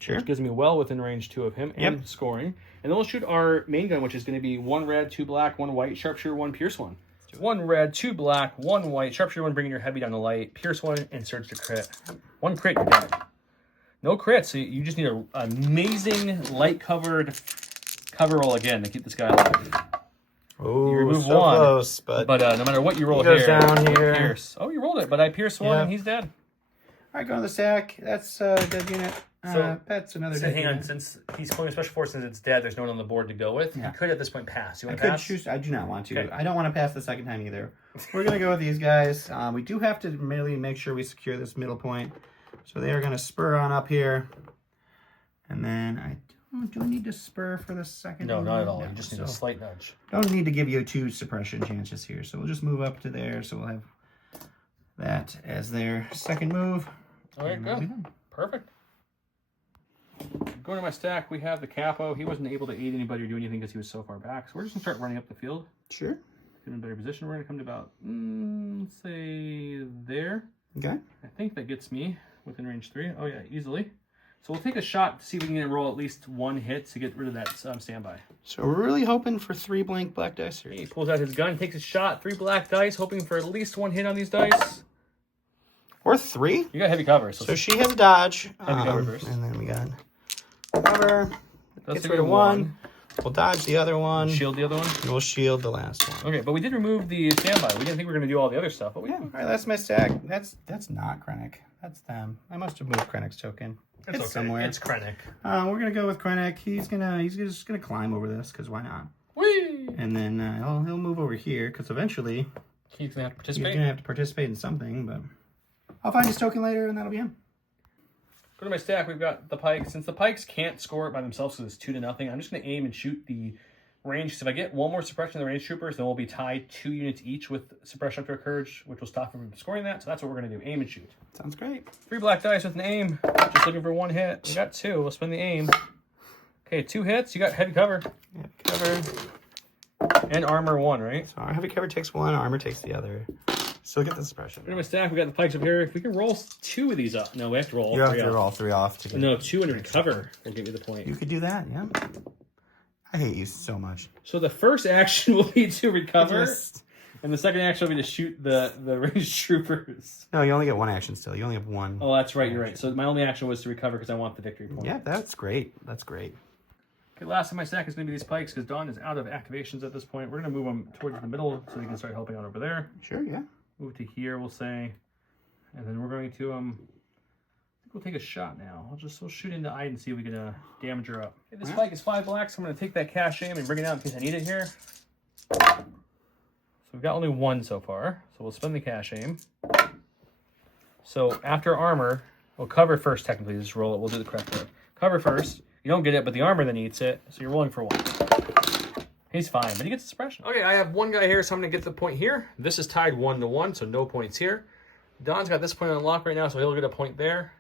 Sure. Which gives me well within range 2 of him and scoring. And then we'll shoot our main gun, which is going to be 1 red, 2 black, 1 white, sharpshooter 1, pierce 1. 1 red, 2 black, 1 white, sharpshooter 1, bringing your heavy down to light, pierce 1, and surge to crit. 1 crit, you're dead. No crit, so you just need an amazing light-covered cover roll again to keep this guy alive. Oh, you remove so 1, close, but no matter what you roll he goes here, down here. Pierce. Oh, you rolled it, but I pierced 1 and he's dead. All right, go to the stack. That's a dead unit. That's another dead hang unit. on, since he's pulling a special force, since it's dead, there's no one on the board to go with. Yeah. You could at this point pass. You I want could to pass? choose. I do not want to. Okay. I don't want to pass the second time either. We're going to go with these guys. We do have to really make sure we secure this middle point. So they are going to spur on up here. And then do I need to spur for the second? No, not at all. No, You just need a slight nudge. Don't need to give you 2 suppression chances here. So we'll just move up to there. So we'll have that as their second move. All right, good. Perfect. Going to my stack, we have the capo. He wasn't able to aid anybody or do anything because he was so far back. So we're just going to start running up the field. Sure. Get in a better position. We're going to come to about, let's say, there. Okay. I think that gets me within range 3. Oh, yeah, easily. So we'll take a shot to see if we can roll at least 1 hit to get rid of that standby. So we're really hoping for 3 blank black dice here. He pulls out his gun, takes a shot, 3 black dice, hoping for at least 1 hit on these dice. Or 3. You got heavy cover. So she has dodge. Heavy cover first. And then we got cover. That's Gets rid of 1. We'll dodge the other one. Shield the other one. And we'll shield the last one. Okay, but we did remove the standby. We didn't think we were going to do all the other stuff, but we All right, that's my stack. That's not Krennic. That's them. I must have moved Krennic's token. It's okay. somewhere. It's Krennic. We're gonna go with Krennic. He's just gonna climb over this because why not? Whee! And then he'll move over here because eventually He's going to have to he's participate. gonna have to participate in something. But I'll find his token later, and that'll be him. Go to my stack. We've got the pikes. Since the pikes can't score it by themselves, so it's 2-0. I'm just going to aim and shoot the range. So if I get 1 more suppression in the range troopers, then we'll be tied 2 units each with suppression up to a courage, which will stop them from scoring that. So that's what we're going to do. Aim and shoot. Sounds great. 3 black dice with an aim. Just looking for 1 hit. We got 2. We'll spend the aim. Okay, 2 hits. You got heavy cover. Yeah, cover. And armor 1, right? So our heavy cover takes 1, armor takes the other. Still get the suppression. In my stack, we got the pikes up here. If we can roll 2 of these up. No, we have to roll all You have 3 to off. roll 3 off to get No, 2 and recover will give you the point. You could do that, yeah. I hate you so much. So the first action will be to recover, Just... and the second action will be to shoot the ranged troopers. No, you only get 1 action still. You only have 1. Oh, that's right. You're right. So my only action was to recover because I want the victory point. Yeah, that's great. That's great. Okay, last in my stack is going to be these pikes because Dawn is out of activations at this point. We're going to move them towards the middle so they can start helping out over there. Sure, yeah. Move to here, we'll say. And then we're going to, I think we'll take a shot now. We'll shoot into Iden and see if we can damage her up. Okay, this pike is 5 black, so I'm going to take that cash aim and bring it out in case I need it here. So we've got only 1 so far. So we'll spend the cash aim. So after armor, we'll cover first technically. Just roll it. We'll do the correct way. Cover first. You don't get it, but the armor then eats it. So you're rolling for 1. He's fine, but he gets the suppression. Okay, I have 1 guy here, so I'm going to get the point here. This is tied 1-1, so no points here. Don's got this point on lock right now, so he'll get a point there.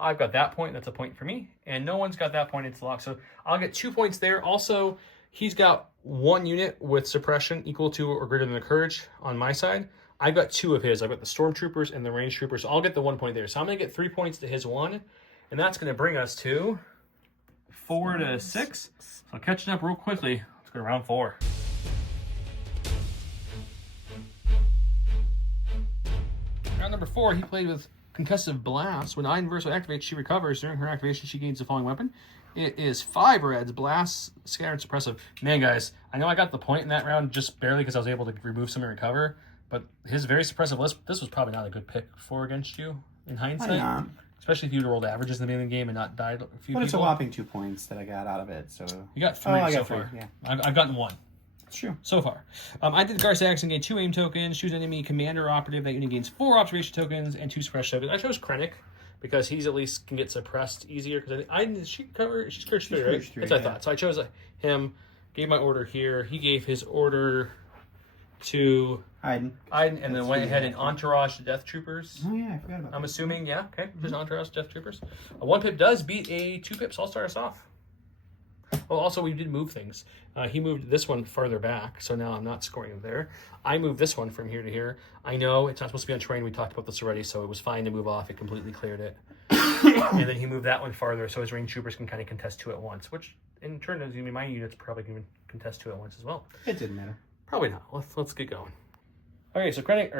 I've got that point. That's a point for me. And no one's got that point. It's locked. So I'll get 2 points there. Also, he's got 1 unit with suppression equal to or greater than the courage on my side. I've got 2 of his. I've got the stormtroopers and the range troopers. So I'll get the 1 point there. So I'm going to get 3 points to his 1. And that's going to bring us to 4 to 6. So catching up real quickly. Let's go to round 4. Round number 4, he played with Concussive Blast. When Iden Veers activates, she recovers. During her activation, she gains the following weapon. It is 5 reds, Blast, Scattered, Suppressive. Man, guys, I know I got the point in that round just barely because I was able to remove some and recover, but his very suppressive list, this was probably not a good pick for against you in hindsight. Especially if you'd rolled averages in the beginning of the game and not died a few people. But it's a whopping 2 points that I got out of it, so... You got 3 so far. Yeah. I've gotten 1. It's true. So far. I did Gar Saxon, gained 2 aim tokens, choose enemy commander operative. That unit gains 4 observation tokens and 2 suppress tokens. I chose Krennic because he's at least can get suppressed easier. Because she's courage 3, right? That's what I thought. So I chose him, gave my order here. He gave his order to Iden, and then went ahead and entourage the Death Troopers. Oh yeah, I forgot about that. I'm assuming, yeah, okay. Just entourage Death Troopers. A 1 pip does beat a 2 pip, so I'll start us off. Well, also, we did move things. He moved this one farther back, so now I'm not scoring there. I moved this one from here to here. I know it's not supposed to be on terrain. We talked about this already, so it was fine to move off. It completely cleared it. And then he moved that one farther, so his range troopers can kind of contest 2 at once, which in turn does mean my units probably can contest 2 at once as well. It didn't matter. Probably not. Let's get going. Okay, so Krennic.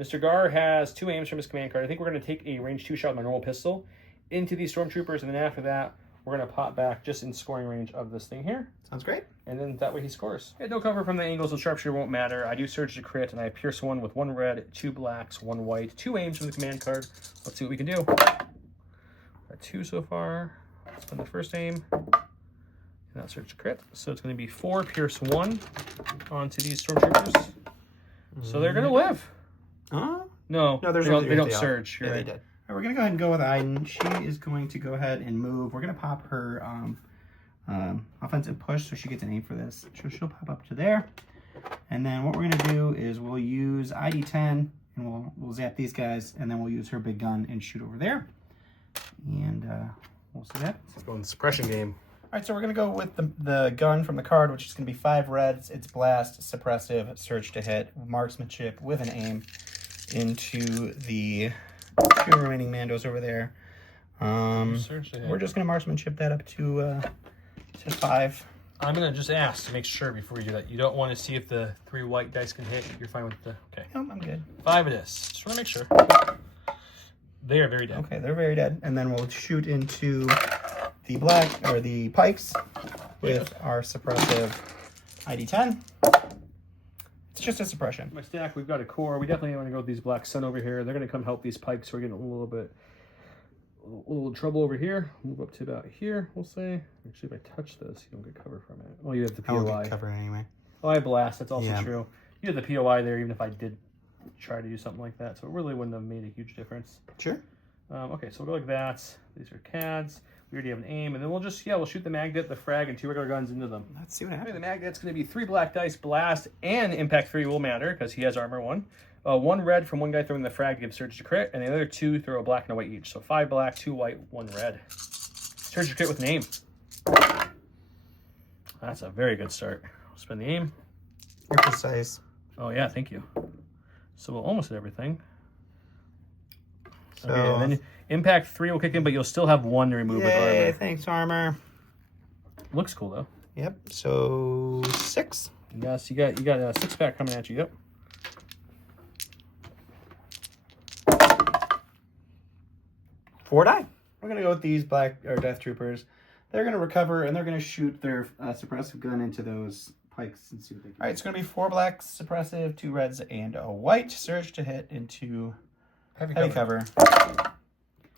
Mr. Gar has 2 aims from his command card. I think we're going to take a range 2 shot with my normal pistol into these stormtroopers, and then after that, we're going to pop back just in scoring range of this thing here. Sounds great. And then that way he scores. Yeah, no cover from the angles, so sharpshooter won't matter. I do surge to crit, and I pierce 1 with 1 red, 2 blacks, 1 white, 2 aims from the command card. Let's see what we can do. Got 2 so far. Spend the first aim. And that's surge to crit. So it's going to be 4, pierce 1 onto these stormtroopers. So they're going to live. No, they don't surge. You're right. They did. All right, we're going to go ahead and go with Iden. She is going to go ahead and move. We're going to pop her offensive push, so she gets an aim for this. So she'll pop up to there. And then what we're going to do is we'll use ID10, and we'll zap these guys, and then we'll use her big gun and shoot over there. And we'll see that. Let's go in the suppression game. All right, so we're going to go with the gun from the card, which is going to be 5 reds. It's blast, suppressive, surge to hit, marksmanship with an aim into the 2 remaining Mandos over there. We're just going to marksmanship that up to 5. I'm going to just ask to make sure before we do that. You don't want to see if the 3 white dice can hit. You're fine with the... Okay. No, I'm good. 5 it is. Just want to make sure. They are very dead. Okay, they're very dead. And then we'll shoot into the pikes with our suppressive ID10. It's just a suppression. My stack, we've got a core. We definitely want to go with these black sun over here. They're going to come help these pikes. We're getting a little trouble over here. Move up to about here, we'll say. Actually, if I touch this, you don't get cover from it. Oh, you have the POI. I won't get cover anyway. Oh, I blast. That's also true. You have the POI there, even if I did try to do something like that. So it really wouldn't have made a huge difference. Sure. Okay, so we'll go like that. These are CADs. We already have an aim, and then we'll just, we'll shoot the magnet, the frag, and 2 regular guns into them. Let's see what happens. The magnet's going to be 3 black dice, blast, and impact 3 will matter, because he has armor 1. 1 red from 1 guy throwing the frag to give surge to crit, and the other 2 throw a black and a white each. So 5 black, 2 white, 1 red. Surge to crit with an aim. That's a very good start. I'll spend the aim. You're precise. Oh, yeah, thank you. So we'll almost hit everything. So, Okay, and then impact 3 will kick in, but you'll still have 1 to remove with yay, armor. thanks, armor. Looks cool though. Yep. So 6. Yes, you got a 6-pack coming at you. Yep. 4 die. We're gonna go with these Death Troopers. They're gonna recover and they're gonna shoot their suppressive gun into those pikes and see what they can. All right, it's gonna be 4 blacks suppressive, 2 reds, and a white. Surge to hit into heavy cover.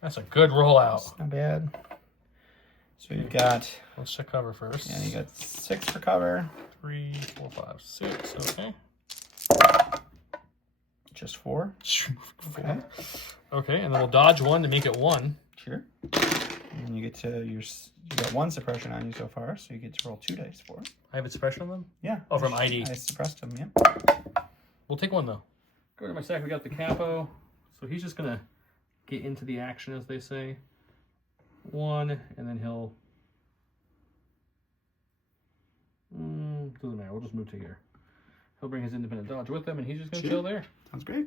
That's a good rollout. Not bad. So you've got. Let's check cover first. Yeah, you got 6 for cover. 3, 4, 5, 6. Okay. Just 4. Okay. Okay, and then we'll dodge 1 to make it 1. Sure. And you get to you got 1 suppression on you so far, so you get to roll 2 dice for it. I have a suppression on them? Yeah. Oh, from ID. I suppressed them, yeah. We'll take 1 though. Go to my stack, we got the capo. So he's just gonna get into the action, as they say. 1, and then he'll doesn't matter, we'll just move to here. He'll bring his independent dodge with him, and he's just gonna chill there. Sounds great.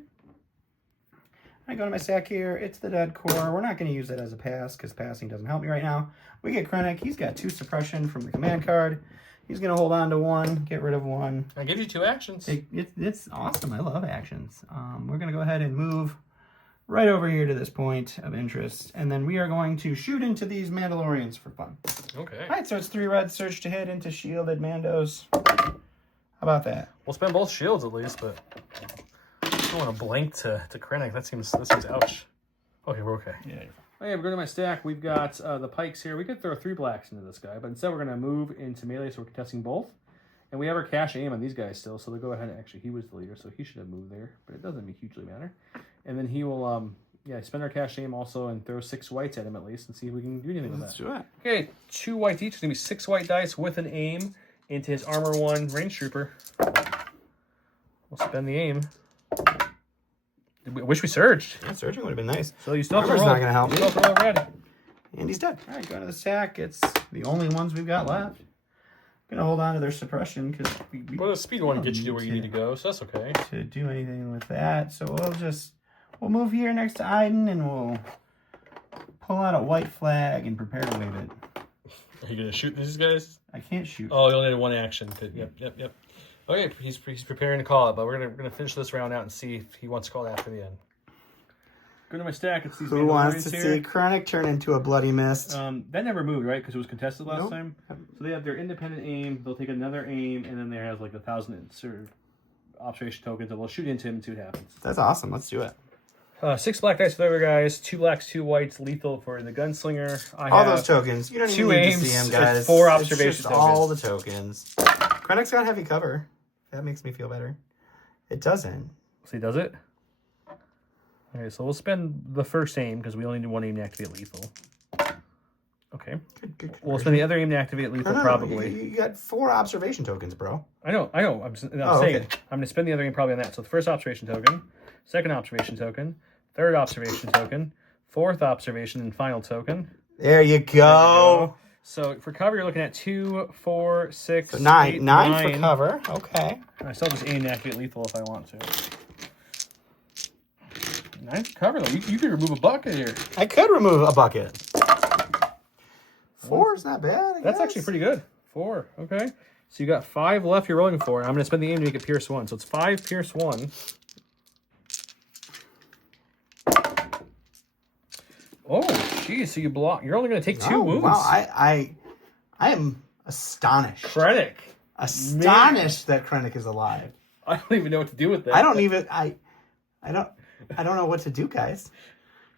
I go to my stack here. It's the dead core. We're not going to use it as a pass because passing doesn't help me right now. We get Krennic. He's got 2 suppression from the command card. He's going to hold on to 1, get rid of 1. I give you 2 actions. It's awesome. I love actions. We're going to go ahead and move right over here to this point of interest. And then we are going to shoot into these Mandalorians for fun. Okay. All right, so it's 3 red, surge to hit into shielded Mandos. How about that? We'll spend both shields at least, but I don't want to blank to Krennic. That seems ouch. Okay, we're okay. Yeah. Okay, we're going to my stack. We've got the pikes here. We could throw 3 blacks into this guy, but instead we're going to move into melee, so we're contesting both. And we have our cash aim on these guys still, so they'll go ahead and actually, he was the leader, so he should have moved there, but it doesn't hugely matter. And then he will, spend our cash aim also and throw 6 whites at him at least and see if we can do anything with that. Let's do it. Okay, 2 whites each. It's going to be 6 white dice with an aim into his armor 1 range trooper. We'll spend the aim. I wish we surged. Yeah, surging would have been nice. So you still have to Armor's roll. not gonna help You me. still have to roll red. And he's dead. All right, going to the sack. It's the only ones we've got left. Gonna hold on to their suppression because Well, the speed one gets you to where you need to go, so that's okay. to do anything with that. So we'll move here next to Iden and we'll pull out a white flag and prepare to wave it. Are you gonna shoot these guys? I can't shoot. Oh, you only need 1 action. Yep. Okay, he's preparing to call it, but we're gonna finish this round out and see if he wants to call it after the end. Go to my stack. It's these Who wants to here. see Krennic turn into a bloody mist? That never moved, right? Because it was contested last Nope. time. So they have their independent aim. They'll take another aim, and then they have like 1,000 observation tokens, and we'll shoot into him and see what happens. That's awesome. Let's do it. 6 black dice for the other guys. 2 blacks, 2 whites. Lethal for the gunslinger. All those tokens. You don't 2 even need aims, to see them, it's guys. 4 It's observation just tokens. all the tokens. Krennic's got heavy cover. That makes me feel better. It doesn't. See, does it? Okay, so we'll spend the first aim because we only need 1 aim to activate lethal. Okay. Good We'll spend the other aim to activate lethal, No, probably. You got 4 observation tokens, bro. I know. I'm saying okay. I'm going to spend the other aim probably on that. So the first observation token, second observation token, third observation token, 4th observation, and final token. There you go. So for cover, you're looking at 2, 4, 6, So 9. 8, 9 for cover. Okay. I still just aim to activate lethal if I want to. 9 for cover, though. You could remove a bucket here. I could remove a bucket. 4 is not bad. That's actually pretty good. 4. Okay. So you got 5 left you're rolling for. I'm going to spend the aim to make it Pierce 1. So it's 5 Pierce 1. Oh, geez. So you block. You're only going to take 2 wounds. Wow, I am astonished. Krennic. Astonished that Krennic is alive. I don't even know what to do with that. I don't know what to do, guys.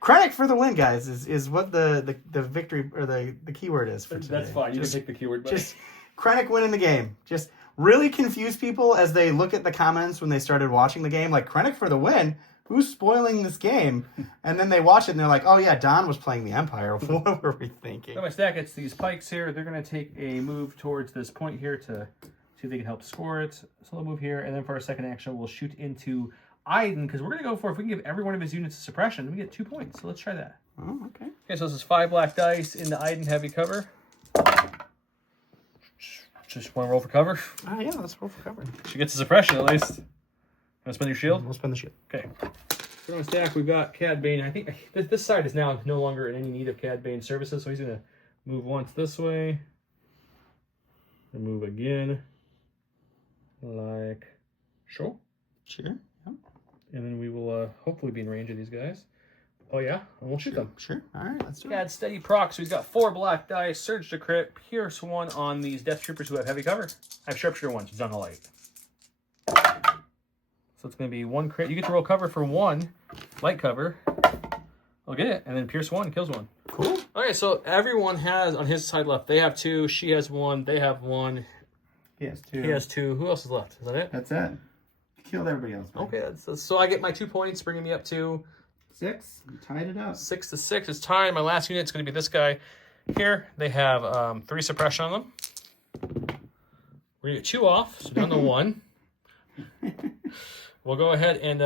Krennic for the win, guys, is what the victory or the keyword is for today. That's fine. You can take the keyword back. Just Krennic winning the game. Just really confuse people as they look at the comments when they started watching the game. Like, Krennic for the win? Who's spoiling this game? And then they watch it and they're like, oh yeah, Don was playing the Empire. What were we thinking? So my stack, it's these pikes here. They're going to take a move towards this point here to see if they can help score it. So they'll move here. And then for our second action, we'll shoot into Iden, because we're going to go for, if we can give every one of his units a suppression, we get 2 points. So let's try that. Oh, okay. Okay, so this is 5 black dice into Iden heavy cover. Just want to roll for cover. Oh yeah, let's roll for cover. She gets a suppression at least. Want to spend your shield? We'll spend the shield. Okay. Put on stack. We've got Cad Bane. I think this side is now no longer in any need of Cad Bane services, so he's gonna move once this way, and move again, like so. Sure. Yep. And then we will hopefully be in range of these guys. Oh yeah, and we'll shoot them. Sure. All right, let's do it. Cad steady proc. So he's got 4 black dice, surge to crit, pierce 1 on these Death Troopers who have heavy cover. I have sharpshooter 1, so it's on the light. So it's going to be 1 crit. You get to roll cover for 1 light cover. I'll get it, and then pierce 1 kills 1. Cool. Okay, so everyone has on his side left. They have 2. She has 1. They have 1. He has 2. He has 2. Who else is left? Is that it? That's it. Killed everybody else. Man. Okay, so I get my 2 points, bringing me up to 6. You tied it up. 6 to 6. It's time. My last unit is going to be this guy here. They have 3 suppression on them. We're going to get 2 off, so down to 1. We'll go ahead and,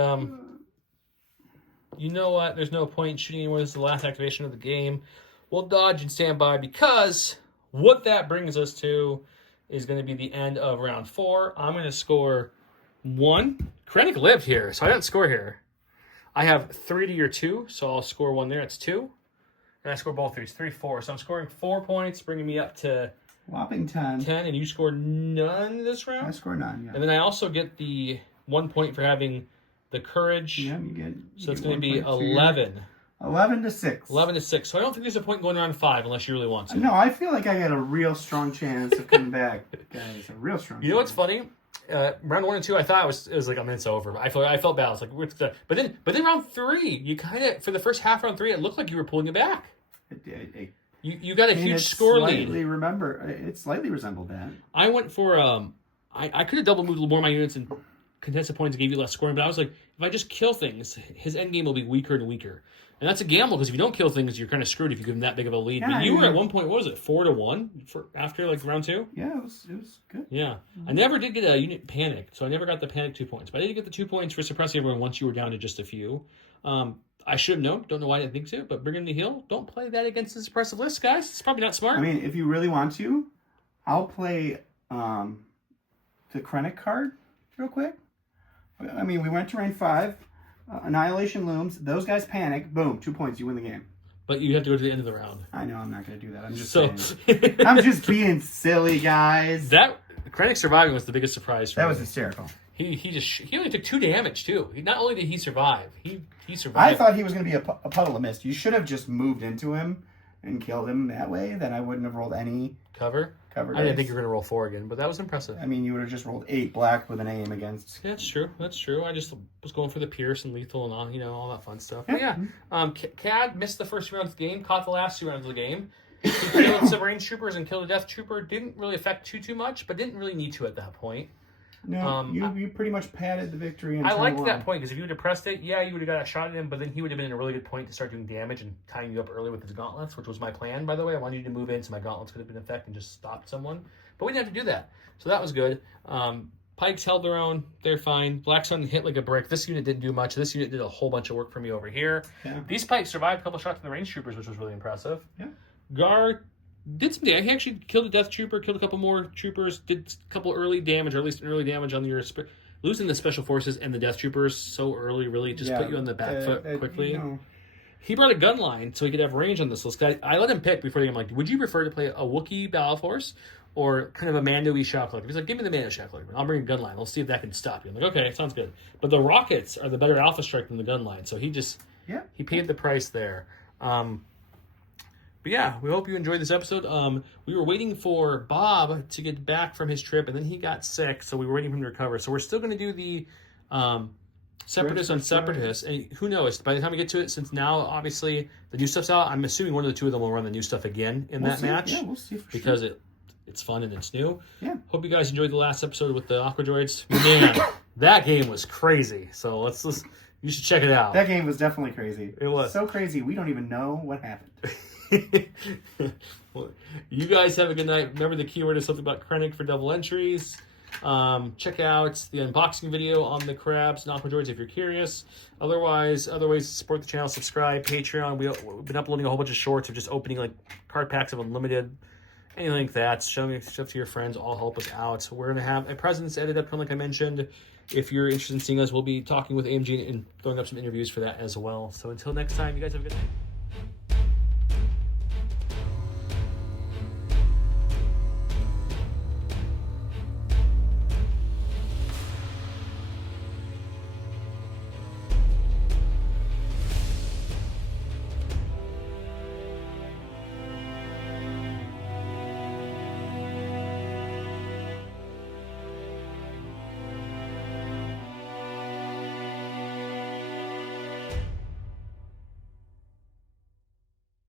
you know what? There's no point shooting anymore. This is the last activation of the game. We'll dodge and stand by because what that brings us to is going to be the end of round 4. I'm going to score 1. Krennic lived here, so I didn't score here. I have 3 to your 2, so I'll score 1 there. It's 2. And I score both 3s. 3, 4. So I'm scoring 4 points, bringing me up to whopping 10. 10, and you scored none this round? I score 9, yeah. And then I also get the 1 point for having the courage. Yeah, you get. So it's going to be 11. 11 to 6. 11 to 6. So I don't think there's a point going around 5 unless you really want to. No, I feel like I got a real strong chance of coming back, guys. A real strong. You know what's funny? Round 1 and 2, I thought it was like, I mean, it's over. I felt bad. I was like, but then round 3, you kind of, for the first half round 3, it looked like you were pulling it back. You got a huge score lead. It slightly resembled that. I went for I could have double moved more of my units and contested points and gave you less scoring, but I was like, if I just kill things, his end game will be weaker and weaker. And that's a gamble because if you don't kill things, you're kind of screwed if you give him that big of a lead. Yeah, but you were at one point, what was it, 4 to 1 for after like round 2? Yeah, it was good. Yeah. I never did get a unit panic, so I never got the panic 2 points. But I did get the 2 points for suppressing everyone once you were down to just a few. I should have known. Don't know why I didn't think so. But bring him to heal. Don't play that against the suppressive list, guys. It's probably not smart. I mean, if you really want to, I'll play the Krennic card real quick. I mean, we went to rank 5. Annihilation looms. Those guys panic. Boom, 2 points. You win the game. But you have to go to the end of the round. I know I'm not going to do that. I'm just saying. I'm just being silly, guys. That Krennic surviving was the biggest surprise for me. That was hysterical. He only took 2 damage too. Not only did he survive, he survived. I thought he was going to be a puddle of mist. You should have just moved into him and killed him that way. Then I wouldn't have rolled any cover. I didn't think you were going to roll 4 again, but that was impressive. I mean, you would have just rolled 8 black with an aim against. Yeah, that's true. That's true. I just was going for the pierce and lethal and all, all that fun stuff. Yeah. But yeah, Cad missed the first 2 rounds of the game, caught the last 2 rounds of the game. He killed some range troopers and killed a death trooper. Didn't really affect too much, but didn't really need to at that point. No, you pretty much padded the victory. I liked that point because if you would have pressed it, yeah, you would have got a shot at him, but then he would have been in a really good point to start doing damage and tying you up early with his gauntlets, which was my plan, by the way. I wanted you to move in so my gauntlets could have been in effect and just stopped someone. But we didn't have to do that. So that was good. Pikes held their own. They're fine. Black Sun hit like a brick. This unit didn't do much. This unit did a whole bunch of work for me over here. Yeah. These Pikes survived a couple shots from the range troopers, which was really impressive. Yeah. Gar did some damage. He actually killed a death trooper, killed a couple more troopers, did a couple early damage, or at least an early damage on your... Losing the special forces and the death troopers so early really just put you on the back foot quickly. He brought a gun line so he could have range on this list. I let him pick before the game. I'm like, would you prefer to play a Wookiee battle force or kind of a Mando-y shot collector? He's like, give me the Mando shot collector. I'll bring a gun line. We'll see if that can stop you. I'm like, okay, sounds good. But the rockets are the better alpha strike than the gun line. So he paid the price there. But yeah, we hope you enjoyed this episode. We were waiting for Bob to get back from his trip, and then he got sick, so we were waiting for him to recover. So we're still going to do the Separatists on Separatists, and who knows? By the time we get to it, since now, obviously, the new stuff's out, I'm assuming one of the 2 of them will run the new stuff again in that match. Yeah, we'll see for because it's fun and it's new. Yeah. Hope you guys enjoyed the last episode with the Aqua Droids. Man, that game was crazy. So let's you should check it out. That game was definitely crazy. It was. So crazy, we don't even know what happened. Well, you guys have a good night. Remember the keyword is something about Krennic for double entries. Check out the unboxing video on the crabs and aqua droids if you're curious. Otherwise, other ways to support the channel: subscribe, Patreon. We've been uploading a whole bunch of shorts of just opening like card packs of Unlimited, anything like that. Showing stuff to your friends. All help us out. So we're gonna have a President's edit up, like I mentioned. if you're interested in seeing us, we'll be talking with AMG and throwing up some interviews for that as well. So until next time, you guys have a good night.